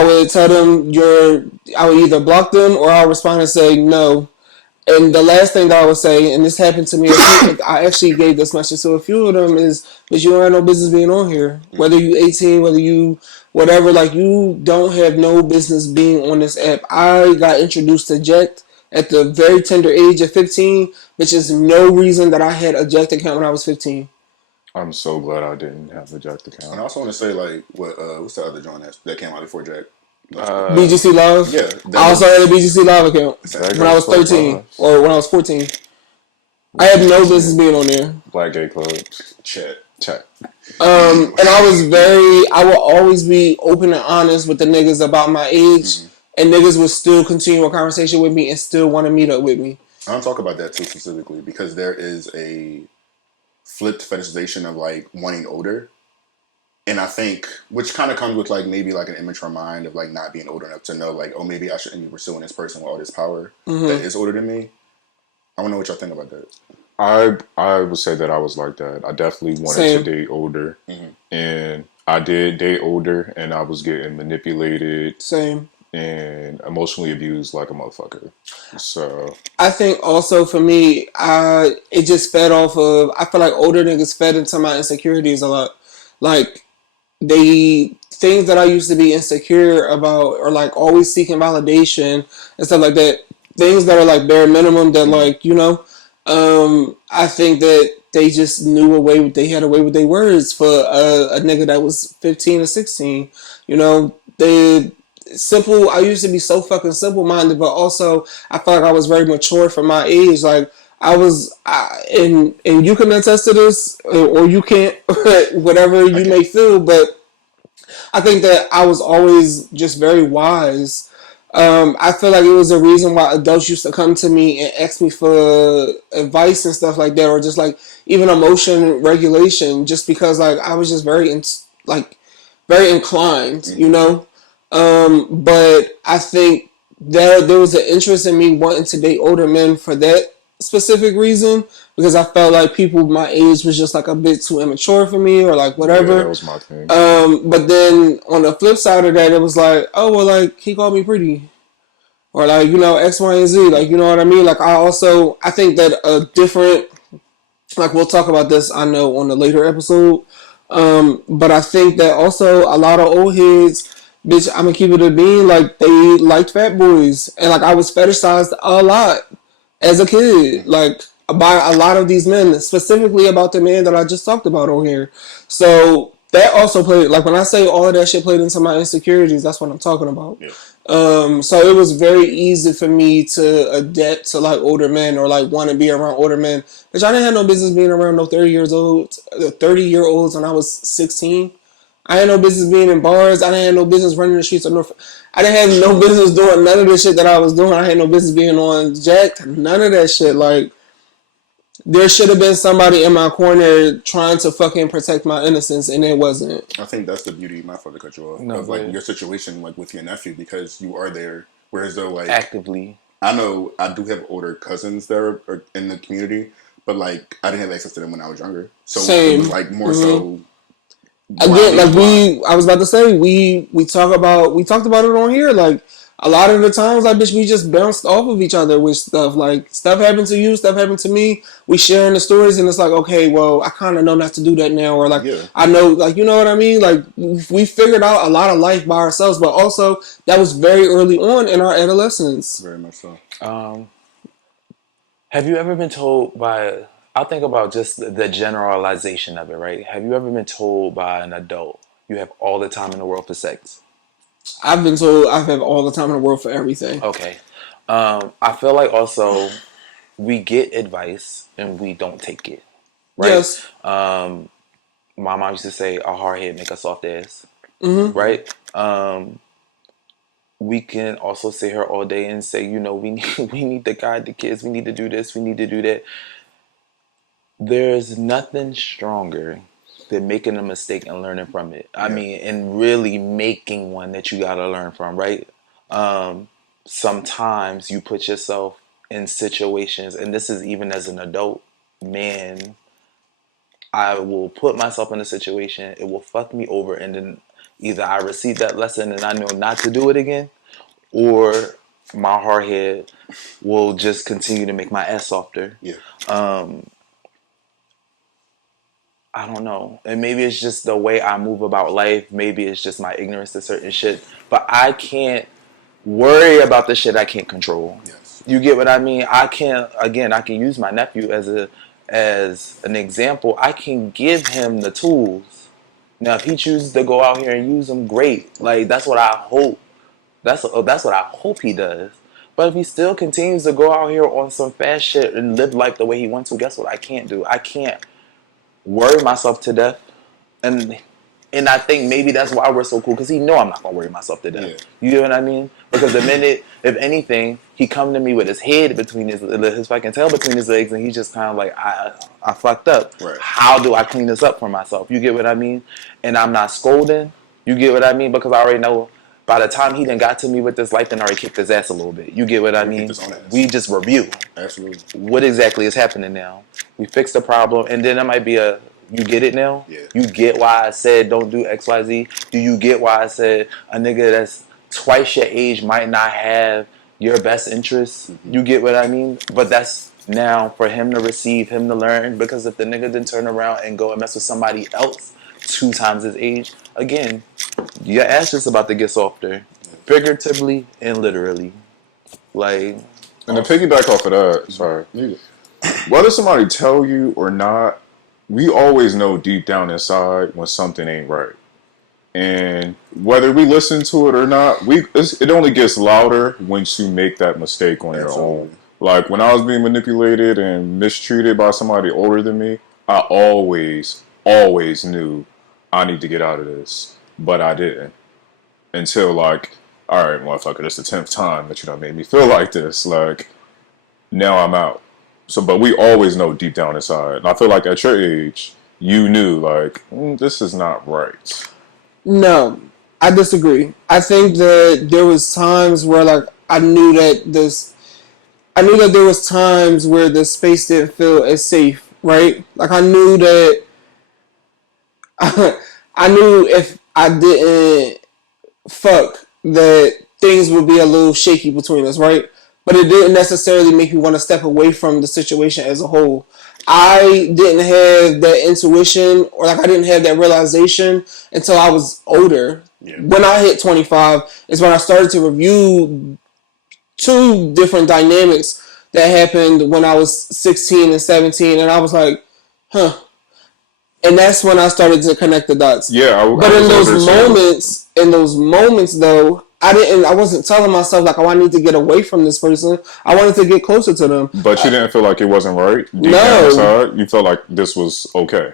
would tell them I would either block them or I'll respond and say no. And the last thing that I would say, and this happened to me, I actually gave this message to a few of them, is that you don't have no business being on here. Whether you 18, whether you whatever, like you don't have no business being on this app. I got introduced to Jack at the very tender age of 15, which is no reason that I had a Jack account when I was 15. I'm so glad I didn't have a jacked And I account. also want to say like what's the other joint that came out before Jack? That's cool. BGC Live. Yeah, I also had a BGC Live account That when I gay was club 13 vibes. or when I was 14. I had no business being on there. Black gay clubs. Chet. Chat. And I will always be open and honest with the niggas about my age, and niggas would still continue a conversation with me and still want to meet up with me. I don't talk about that too specifically because there is a flipped fetishization of like wanting older. And I think, which kind of comes with like maybe like an immature mind of like not being old enough to know like, oh, maybe I shouldn't be pursuing this person with all this power that is older than me. I want to know what y'all think about that. I would say that I was like that. I definitely wanted Same. to date older, and I did date older, and I was getting manipulated Same. and emotionally abused like a motherfucker. So I think also for me, it just fed off of. I feel like older niggas fed into my insecurities a lot. Like they things that I used to be insecure about, or like always seeking validation and stuff like that. Things that are like bare minimum that like I think that they just knew they had a way with their words for a nigga that was 15 or 16. They simple. I used to be so fucking simple minded, but also I felt like I was very mature for my age. Like and you can attest to this, or you can't, whatever you may feel. But I think that I was always just very wise. I feel like it was a reason why adults used to come to me and ask me for advice and stuff like that, or just like even emotion regulation, just because like I was just very inclined, But I think there was an interest in me wanting to date older men for that specific reason, because I felt like people my age was just like a bit too immature for me, or like whatever. yeah, that was my thing. But then on the flip side of that, it was like, oh well, like he called me pretty, or like X, Y, and Z, like you know what I mean. Like I think that a different, like we'll talk about this, I know, on the later episode. But I think that also a lot of old heads, bitch, I'm gonna keep it a bean, like they liked fat boys, and like I was fetishized a lot as a kid, like by a lot of these men, specifically about the man that I just talked about on here. So that also played, like when I say all of that shit played into my insecurities, that's what I'm talking about. Yeah. So it was very easy for me to adapt to like older men, or like want to be around older men, which I didn't have no business being around no 30-year-olds when I was 16. I had no business being in bars. I didn't have no business running the streets of North. I didn't have no business doing none of the shit that I was doing. I had no business being on Jack. None of that shit. Like, there should have been somebody in my corner trying to fucking protect my innocence, and it wasn't. I think that's the beauty, my fault to cut you off, No, of like but your situation like with your nephew, because you are there. Whereas though like actively. I know I do have older cousins that are in the community, but like I didn't have access to them when I was younger. So Same. it was like more so Again, like I was about to say, we talked about it on here. Like a lot of the times, like bitch, we just bounced off of each other with stuff. Like stuff happened to you, stuff happened to me. We sharing the stories, and it's like, okay, well, I kind of know not to do that now, or like I know, like you know what I mean. Like we figured out a lot of life by ourselves, but also that was very early on in our adolescence. Very much so. Have you ever been told by, I'll think about just the generalization of it, right? Have you ever been told by an adult you have all the time in the world for sex? I've been told I have all the time in the world for everything. Okay. I feel like also we get advice and we don't take it, right? Yes. My mom used to say, a hard head make a soft ass, right? We can also sit here all day and say, we need to guide the kids. We need to do this. We need to do that. There's nothing stronger than making a mistake and learning from it. I mean, and really making one that you got to learn from, right? Sometimes you put yourself in situations, and this is even as an adult man, I will put myself in a situation, it will fuck me over, and then either I receive that lesson and I know not to do it again, or my hard head will just continue to make my ass softer. Yeah. I don't know. And maybe it's just the way I move about life. Maybe it's just my ignorance to certain shit. But I can't worry about the shit I can't control. Yes. You get what I mean? I can use my nephew as an example. I can give him the tools. Now, if he chooses to go out here and use them, great. Like, that's what I hope That's what I hope he does. But if he still continues to go out here on some fast shit and live life the way he wants to, guess what I can't do? I can't worry myself to death. And I think maybe that's why we're so cool, because he know I'm not gonna worry myself to death. Yeah. You know what I mean? Because the minute, if anything, he come to me with his head between his fucking tail between his legs, and he's just kind of like, I fucked up. Right. How do I clean this up for myself? You get what I mean? And I'm not scolding. You get what I mean? Because I already know by the time he done got to me with this life, then already kicked his ass a little bit. You get what I mean? We just review. Absolutely. What exactly is happening now? We fix the problem, and then there might be a, you get it now? Yeah. You get why I said don't do XYZ? Do you get why I said a nigga that's twice your age might not have your best interests? Mm-hmm. You get what I mean? But that's now for him to receive, him to learn, because if the nigga didn't turn around and go and mess with somebody else 2 times his age, again, your ass just about to get softer. Figuratively and literally. Like, and to piggyback off of that, sorry. Whether somebody tell you or not, we always know deep down inside when something ain't right. And whether we listen to it or not, it only gets louder once you make that mistake on your own. Like when I was being manipulated and mistreated by somebody older than me, I always knew I need to get out of this. But I didn't. Until like, all right, motherfucker, this is the 10th time that you done made me feel like this. Like, now I'm out. So, but we always know deep down inside. And I feel like at your age, you knew, like, this is not right. No, I disagree. I think that there was times where, like, I knew that there was times where the space didn't feel as safe, right? Like, I knew that, I knew if I didn't fuck, that things would be a little shaky between us, right? But it didn't necessarily make me want to step away from the situation as a whole. I didn't have that intuition, or like I didn't have that realization until I was older. Yeah. When I hit 25 is when I started to review 2 different dynamics that happened when I was 16 and 17, and I was like, huh. And that's when I started to connect the dots. Yeah, but in those moments though, I wasn't telling myself like, oh, I need to get away from this person. I wanted to get closer to them. But you didn't feel like it wasn't right? Deep no. Down inside, you felt like this was okay.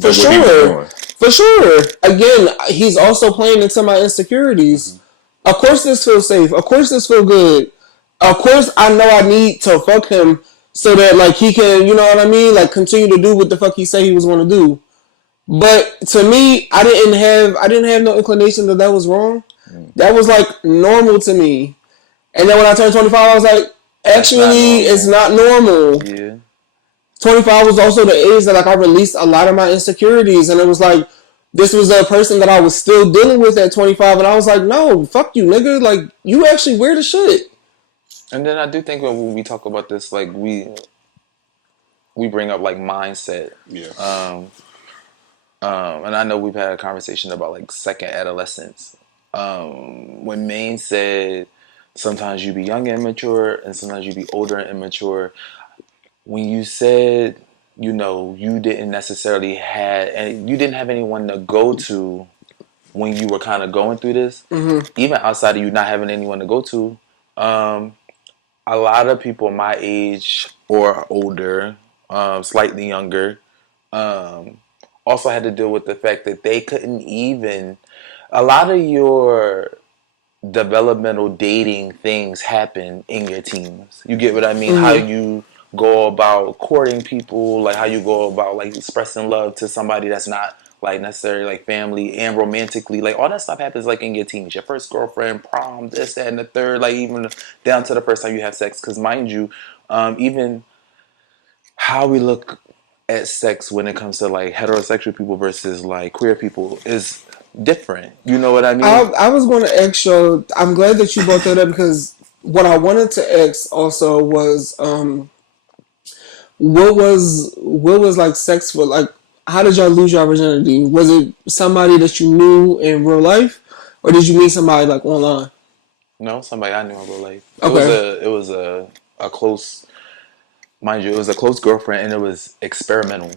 For sure. For sure. Again, he's also playing into my insecurities. Mm-hmm. Of course this feels safe. Of course this feels good. Of course I know I need to fuck him so that like he can, you know what I mean? Like continue to do what the fuck he said he was going to do. But to me, I didn't have no inclination that was wrong. That was like normal to me. And then when I turned 25, I was like, actually, it's not normal. Yeah. 25 was also the age that like I released a lot of my insecurities, and it was like this was a person that I was still dealing with at 25, and I was like, no, fuck you, nigga. Like you actually weird as shit. And then I do think when we talk about this, like we bring up like mindset. Yeah. And I know we've had a conversation about like second adolescence. When Maine said sometimes you be young and immature and sometimes you be older and immature, when you said, you know, you didn't necessarily have anyone to go to when you were kind of going through this, mm-hmm. even outside of you not having anyone to go to, a lot of people my age or older, slightly younger, also had to deal with the fact that they couldn't even, a lot of your developmental dating things happen in your teens. You get what I mean? Mm-hmm. How you go about courting people, like how you go about like expressing love to somebody that's not like necessarily like family, and romantically, like all that stuff happens like in your teens. Your first girlfriend, prom, this, that, and the third, like even down to the first time you have sex. Because mind you, even how we look at sex when it comes to like heterosexual people versus like queer people is different. You know what I mean? I was going to ask you, I'm glad that you brought that up, because what I wanted to ask also was what was like sex for, like how did y'all lose your virginity? Was it somebody that you knew in real life, or did you meet somebody like online? No, somebody I knew in real life. Okay. It was a close, mind you, it was a close girlfriend, and it was experimental.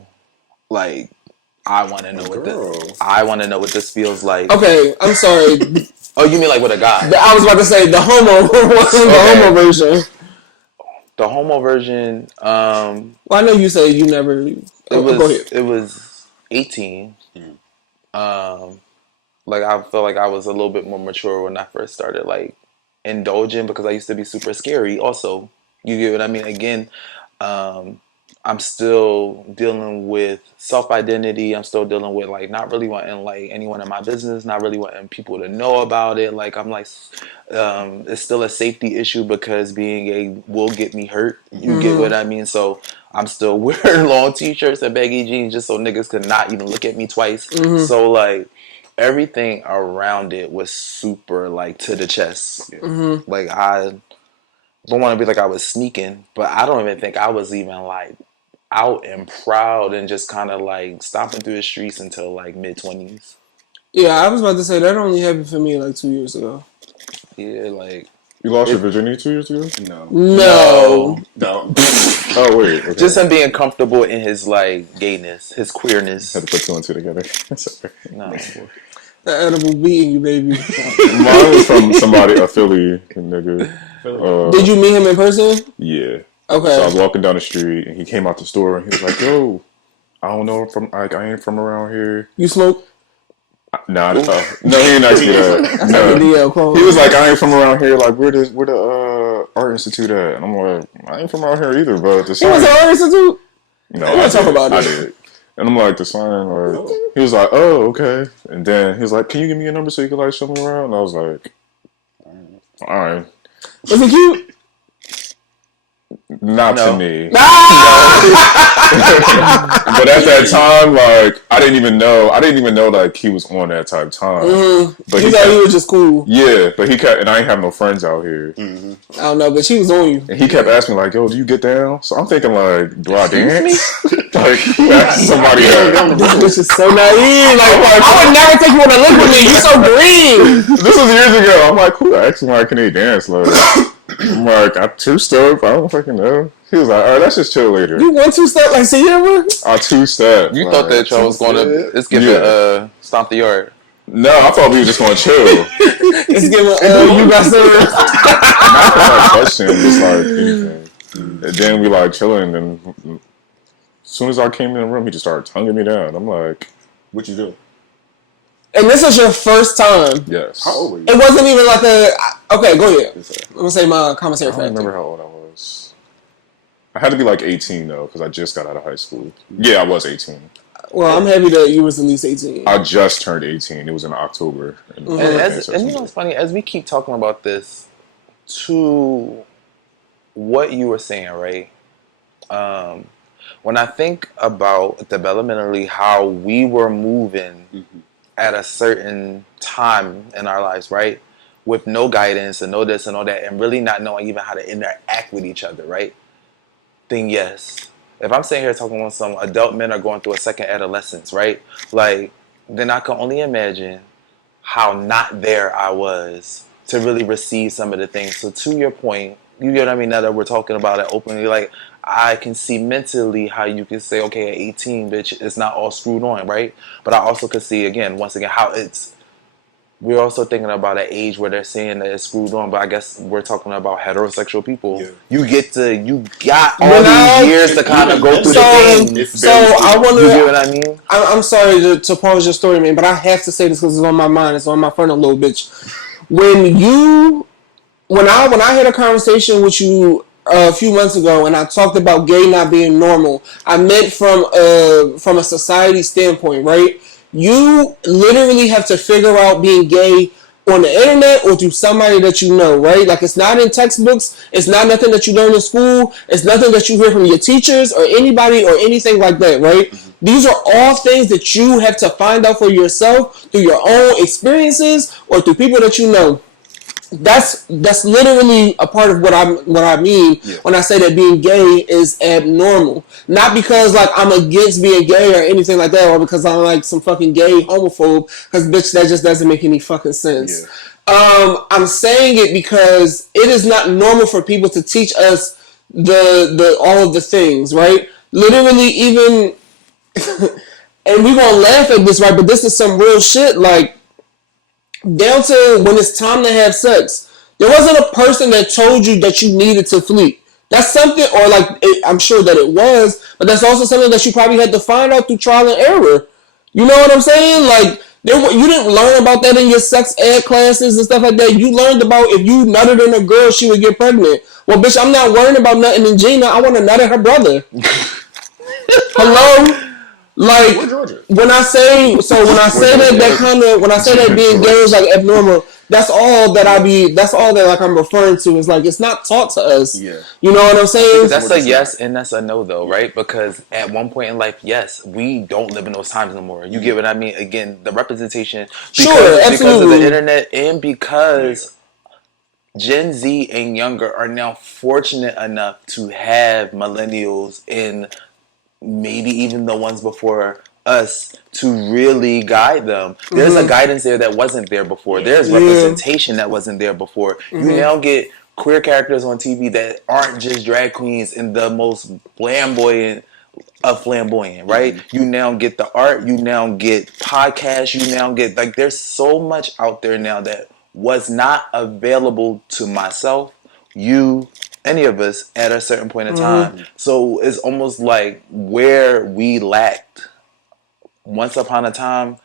Like I want to know I want to know what this feels like. Okay, I'm sorry. Oh, you mean like with a guy? I was about to say the homo, the homo version. The homo version. Well, I know you say you never. Go ahead. It was 18. Like I feel like I was a little bit more mature when I first started like indulging because I used to be super scary. Also, you get what I mean. Again, I'm still dealing with self-identity. I'm still dealing with like not really wanting like anyone in my business, not really wanting people to know about it. Like I'm like, it's still a safety issue because being gay will get me hurt. You get what I mean? So I'm still wearing long t-shirts and baggy jeans just so niggas could not even look at me twice. So like everything around it was super like to the chest. Like I don't want to be like I was sneaking, but I don't even think I was even like out and proud and just kind of like stomping through the streets until like mid-20s. Yeah, I was about to say that only happened for me like 2 years ago. Yeah, like You lost your virginity 2 years ago? No. Oh wait, okay. just him being comfortable in his like gayness, his queerness. Had to put two and two together. Sorry. No, The edible beating you, baby. Mine was from somebody, a Philly nigga. Did you meet him in person? Yeah. Okay. So I was walking down the street and he came out the store and he was like, "Yo, I don't know from like I ain't from around here." You smoke? Nah, no, he didn't ask me that. No. He was like, "I ain't from around here. Like, where the art institute at?" And I'm like, "I ain't from around here either." But the He was at art institute. No, I talk about it. I did. And I'm like, the sign, like, he was like, "Oh, okay." And then he was like, "Can you give me a number so you can like show me around?" And I was like, "All right." Was he cute? Not to me. Ah! But at that time, like, I didn't even know like he was on that type of time. But you thought he was just cool. Yeah, but he kept, and I ain't have no friends out here. I don't know, but she was on you. And he kept asking me like, "Yo, do you get down?" So I'm thinking like, "Do I dance?" Like, that's somebody else. This bitch is so naive. Like, I would never think you want to look with me. You so green. This was years ago. I'm like, who asked me like, can they dance? Like, I'm like, I two-step. I don't fucking know. He was like, all right, let's just chill later. You 1-2 step like Sierra? I two-step. You like, thought that y'all was going to let's give it stomp the yard. No, I thought we were just going to chill. Let's give it you got some. Not like question, just like anything. And then we like chilling, and as soon as I came in the room, he just started tonguing me down. I'm like, what you do? And this is your first time? Yes. How old were you? It wasn't even like a... Okay, go ahead. I'm going to say my commissary I don't factor. remember how old I was. I had to be like 18 though, because I just got out of high school. Yeah, I was 18. Well, I'm happy that you was at least 18. I just turned 18. It was in October. And you know what's funny? As we keep talking about this, to what you were saying, right? When I think about developmentally how we were moving at a certain time in our lives, right? With no guidance and no this and all that, and really not knowing even how to interact with each other, right? Then yes. If I'm sitting here talking with some adult men are going through a second adolescence, right? Like, then I can only imagine how not there I was to really receive some of the things. So to your point, you get what I mean, now that we're talking about it openly, like, I can see mentally how you can say, okay, at 18, bitch, it's not all screwed on, right? But I also could see, once again, how we're also thinking about an age where they're saying that it's screwed on, but I guess we're talking about heterosexual people. Yeah. You got all these years to kind of go through the things. So I want to... You get what I mean? I'm sorry to pause your story, man, but I have to say this because it's on my mind. It's on my front, a little bitch. When I had a conversation with you a few months ago, and I talked about gay not being normal, I meant from a society standpoint, right? You literally have to figure out being gay on the internet or through somebody that you know, right? Like, it's not in textbooks. It's not nothing that you learn in school. It's nothing that you hear from your teachers or anybody or anything like that, right? These are all things that you have to find out for yourself through your own experiences or through people that you know. That's literally a part of what I mean when I say that being gay is abnormal. Not because like I'm against being gay or anything like that, or because I'm like some fucking gay homophobe. Because bitch, that just doesn't make any fucking sense. Yeah. I'm saying it because it is not normal for people to teach us the all of the things, right? Literally, even and we gonna laugh at this, right? But this is some real shit. Like, down to when it's time to have sex, there wasn't a person that told you that you needed to flee. That's something, or like, I'm sure that it was, but that's also something that you probably had to find out through trial and error. You know what I'm saying? Like, you didn't learn about that in your sex ed classes and stuff like that. You learned about if you nutted in a girl, she would get pregnant. Well, bitch, I'm not worrying about nutting in Gina. I want to nut at her brother. Hello? We're Like, Georgia. when I say that kind of, when I say that being gay is like abnormal, that's all that like I'm referring to is like, it's not taught to us. Yeah. You know what I'm saying? That's a yes and that's a no though, right? Because at one point in life, yes, we don't live in those times no more. You get what I mean? Again, the representation because of the internet and because Gen Z and younger are now fortunate enough to have millennials and maybe even the ones before us to really guide them. There's a guidance there that wasn't there before. There's representation that wasn't there before. You now get queer characters on TV that aren't just drag queens in the most flamboyant of flamboyant, right? You now get the art, you now get podcasts, you now get, like, there's so much out there now that was not available to myself, you, any of us at a certain point in time. So it's almost like where we lacked once upon a time,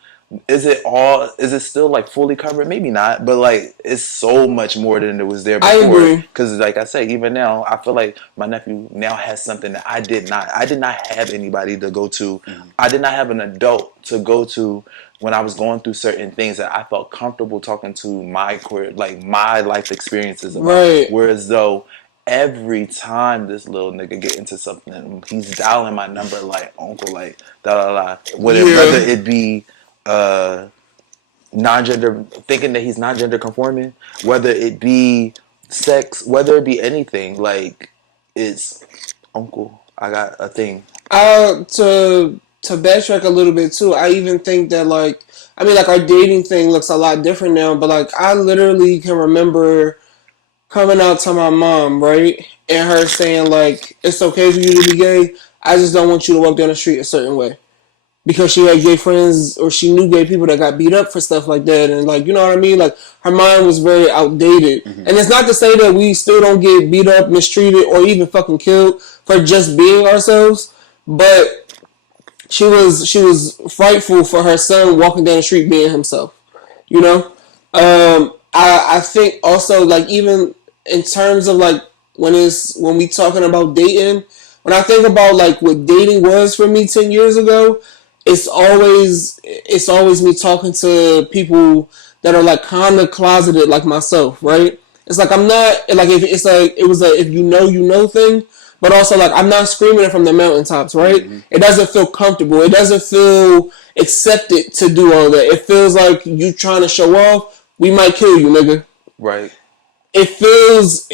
is it still like fully covered? Maybe not, but like it's so much more than it was there before. I agree. Because like I say, even now, I feel like my nephew now has something that I did not. I did not have anybody to go to. I did not have an adult to go to when I was going through certain things that I felt comfortable talking to my queer, like my life experiences about. Right. Whereas though every time this little nigga get into something, he's dialing my number like uncle, like da da da. Whether it be non-gender, thinking that he's not gender conforming, whether it be sex, whether it be anything, like it's uncle, I got a thing. To backtrack a little bit too, I even think that like, I mean, like, our dating thing looks a lot different now, but like, I literally can remember coming out to my mom, right, and her saying like, it's okay for you to be gay, I just don't want you to walk down the street a certain way. Because she had gay friends or she knew gay people that got beat up for stuff like that, and like, you know what I mean, like, her mind was very outdated. And it's not to say that we still don't get beat up, mistreated, or even fucking killed for just being ourselves, but she was frightful for her son walking down the street being himself, you know. I think also, like, even in terms of like, when we talking about dating, when I think about like what dating was for me 10 years ago, it's always me talking to people that are like kind of closeted like myself, right? It's like, I'm not like, if it's like, it was a if you know thing, but also like, I'm not screaming it from the mountaintops, right? It doesn't feel comfortable. It doesn't feel accepted to do all that. It feels like you trying to show off. We might kill you, nigga. Right. It feels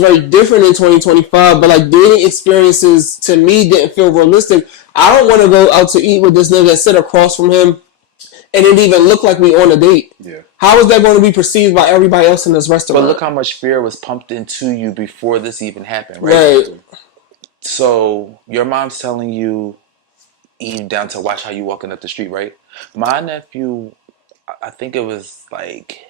very different in 2025, but like, dating experiences to me didn't feel realistic. I don't want to go out to eat with this nigga and sit across from him and it even look like we on a date. Yeah. How is that going to be perceived by everybody else in this restaurant? But look how much fear was pumped into you before this even happened, right? So your mom's telling you, even down to watch how you walking up the street, right? My nephew, I think it was like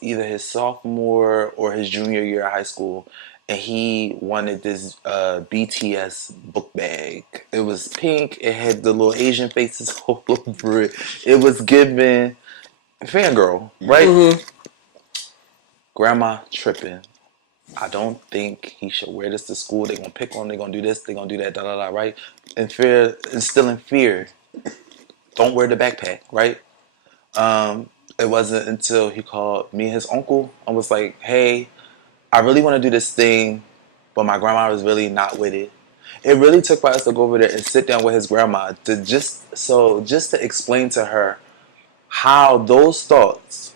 either his sophomore or his junior year of high school, and he wanted this BTS book bag. It was pink. It had the little Asian faces all over it. It was giving fangirl, right? Grandma tripping. I don't think he should wear this to school. They're gonna pick on him. They're gonna do this. They're gonna do that. Da da da. Right? And fear, instilling fear. Don't wear the backpack. Right? It wasn't until he called me and his uncle and was like, "Hey, I really want to do this thing, but my grandma was really not with it." It really took for us to go over there and sit down with his grandma to just to explain to her how those thoughts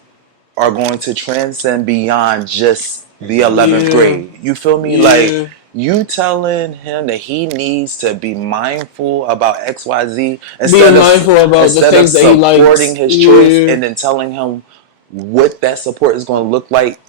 are going to transcend beyond just the 11th grade. You feel me? Like, you telling him that he needs to be mindful about XYZ instead of supporting his choice, and then telling him what that support is going to look like,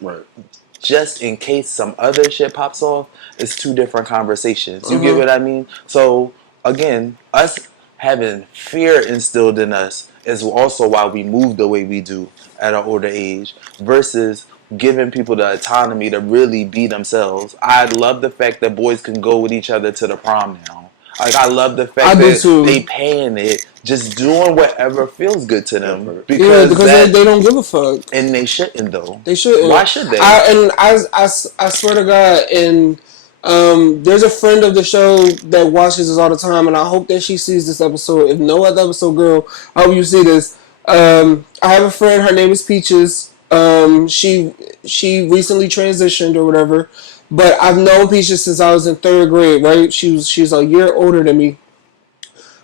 just in case some other shit pops off, it's two different conversations. You get what I mean? So again, us having fear instilled in us is also why we move the way we do at an older age versus giving people the autonomy to really be themselves. I love the fact that boys can go with each other to the prom now. Like, I love the I fact do that they too. paying it, just doing whatever feels good to Yeah, them Yeah, because because that, they don't give a fuck. and they shouldn't though. They shouldn't. Why should they? I swear to God, and there's a friend of the show that watches us all the time, and I hope that she sees this episode. If no other episode, girl, I hope you see this. I have a friend. Her name is Peaches. She recently transitioned or whatever, but I've known Peaches since I was in third grade. Right? She's a year older than me.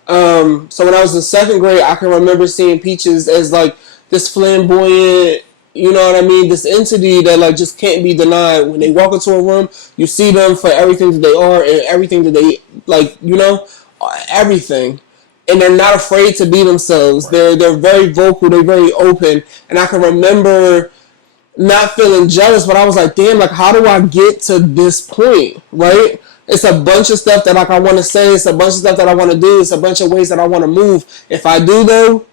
So when I was in second grade, I can remember seeing Peaches as like this flamboyant, you know what I mean, this entity that like just can't be denied. When they walk into a room, you see them for everything that they are and everything that they like, everything. And they're not afraid to be themselves. Right. They're very vocal. They're very open. And I can remember not feeling jealous, but I was like, damn, like how do I get to this point, right? It's a bunch of stuff that like I want to say. It's a bunch of stuff that I want to do. It's a bunch of ways that I want to move. If I do though,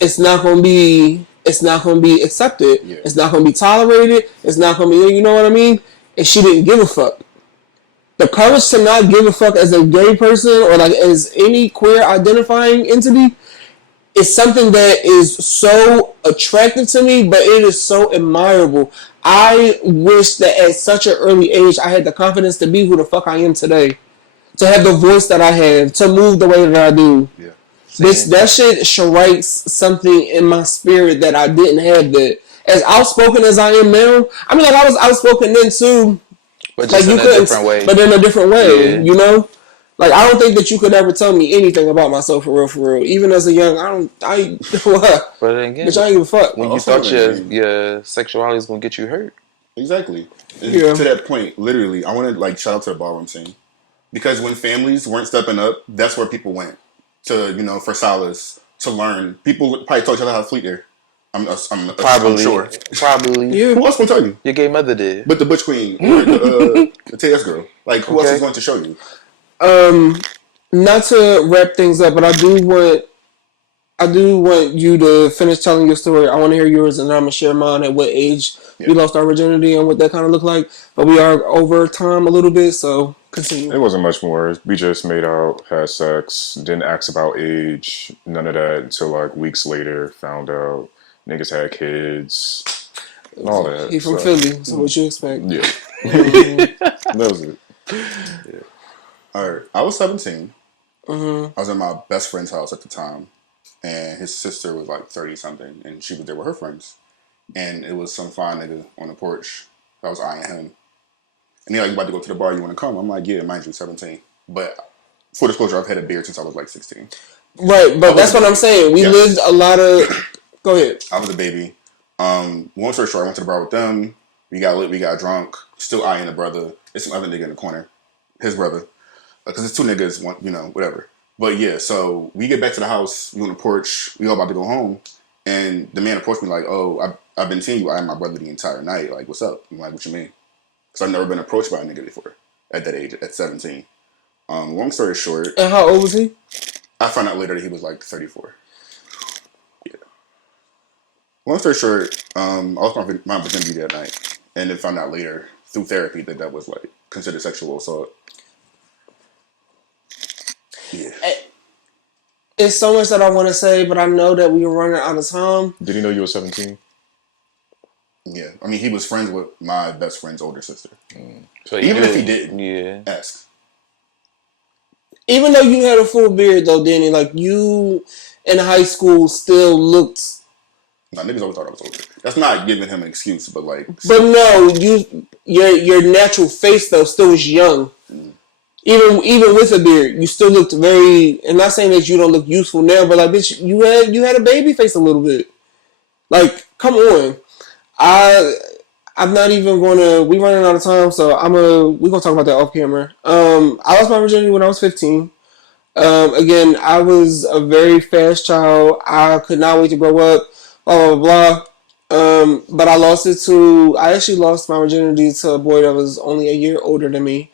it's not gonna be. It's not gonna be accepted. Yeah. It's not gonna be tolerated. It's not gonna be. You know what I mean? And she didn't give a fuck. The courage to not give a fuck as a gay person or like as any queer identifying entity is something that is so attractive to me, but it is so admirable. I wish that at such an early age I had the confidence to be who the fuck I am today. To have the voice that I have, to move the way that I do. Yeah. That shit strikes something in my spirit that I didn't have that. As outspoken as I am now, I mean like I was outspoken then too. But Like just you in a couldn't, different way. but in a different way, Yeah. you know. Like I don't think that you could ever tell me anything about myself for real, for real. Even as a young, what? But again, Bitch, I ain't give a fuck. when you Also, thought your sexuality was gonna get you hurt. Exactly. And Yeah. to that point, literally, I want to like shout out to the ballroom scene because when families weren't stepping up, that's where people went to, for solace, to learn. People probably told each other how to fleet there. I'm sure. Probably. Yeah. Who else gonna tell you? Your gay mother did. But the Butch Queen or the TS girl. Like, who else Okay. is going to show you? Not to wrap things up, but I do want you to finish telling your story. I want to hear yours, and then I'm gonna share mine. At what age we lost our virginity and what that kind of looked like. But we are over time a little bit, so continue. It wasn't much more. We just made out, had sex, didn't ask about age, none of that until like weeks later. Found out niggas had kids, and all that. He from so, Philly, so what you expect? Yeah, that was it. All right. I was 17. Mm-hmm. I was at my best friend's house at the time. And his sister was like 30 something. And she was there with her friends. And it was some fine nigga on the porch that was eyeing him. And they're like, you about to go to the bar, you want to come? I'm like, yeah, mind you, 17. But full disclosure, I've had a beard since I was like 16. Right, but that's what I'm saying. We lived a lot of. Go ahead. I was a baby. Long story short, I went to the bar with them. We got lit, we got drunk. Still eyeing the brother. There's some other nigga in the corner. His brother. Because it's two niggas, one, whatever. But yeah, so we get back to the house. We on the porch. We all about to go home. And the man approached me like, oh, I've been seeing you eyeing my brother the entire night. Like, what's up? I'm like, what you mean? Because I've never been approached by a nigga before at that age, at 17. Long story short. And how old was he? I found out later that he was like 34. Yeah. Long story short, I lost my virginity that night. And then found out later through therapy that was like considered sexual assault. Yeah. It's so much that I want to say, but I know that we are running out of time. Did he know you were 17? Yeah. I mean, he was friends with my best friend's older sister. So Even if he didn't, yeah. ask. Even though you had a full beard, though, Danny, like you in high school still looked. Nah, niggas always thought I was older. That's not giving him an excuse, but like. But no, your natural face though still was young. Even with a beard, you still looked very. And not saying that you don't look youthful now, but like bitch, you had a baby face a little bit. Like, come on, I'm not even gonna. We running out of time, so we're gonna talk about that off camera. I lost my virginity when I was 15. Again, I was a very fast child. I could not wait to grow up. Blah blah blah. But I actually lost my virginity to a boy that was only a year older than me.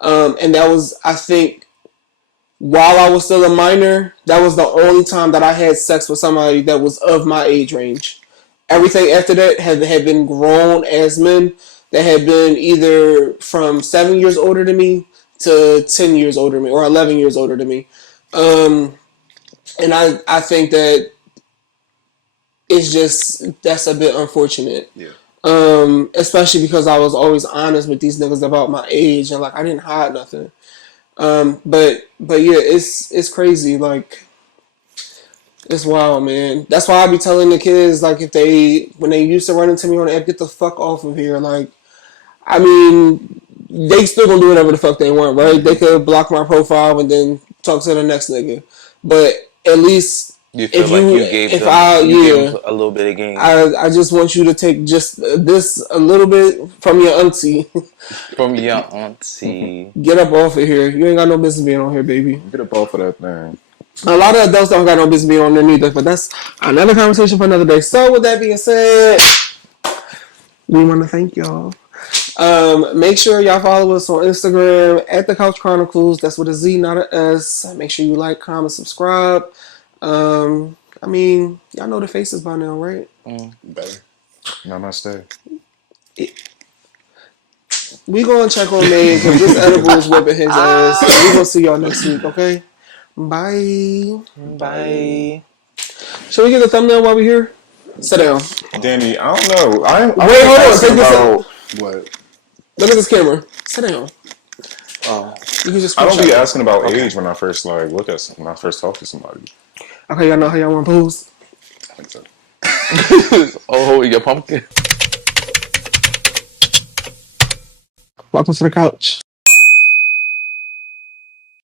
And that was, I think, while I was still a minor, that was the only time that I had sex with somebody that was of my age range. Everything after that had been grown as men that had been either from 7 years older than me to 10 years older than me or 11 years older than me. And I think that it's just, that's a bit unfortunate. Yeah. Especially because I was always honest with these niggas about my age and like I didn't hide nothing. But yeah, it's crazy. Like, it's wild, man. That's why I be telling the kids, like, if when they used to run into me on the app, get the fuck off of here. Like, I mean, they still gonna do whatever the fuck they want, right? They could block my profile and then talk to the next nigga. But at least You feel like you gave them a little bit of game. I just want you to take just this a little bit from your auntie. From your auntie. Get up off of here. You ain't got no business being on here, baby. Get up off of that thing. A lot of adults don't got no business being on there neither, but that's another conversation for another day. So with that being said, we want to thank y'all. Make sure y'all follow us on Instagram at The Couch Chronicles. That's with a Z, not a S. Make sure you like, comment, subscribe. I mean, y'all know the faces by now, right? Better. Namaste. We gonna check on Meg because this edible is whipping his ass. We gonna see y'all next week, okay? Bye. Bye. Should we get the thumbnail while we're here? Sit down. Danny, I don't know. Wait, hold on. Take this out. What? Look at this camera. Sit down. Oh. You can just. I don't be asking about age when I first when I first talk to somebody. Okay, y'all know how y'all want to pose? I think so. Oh, your pumpkin. Welcome to the couch.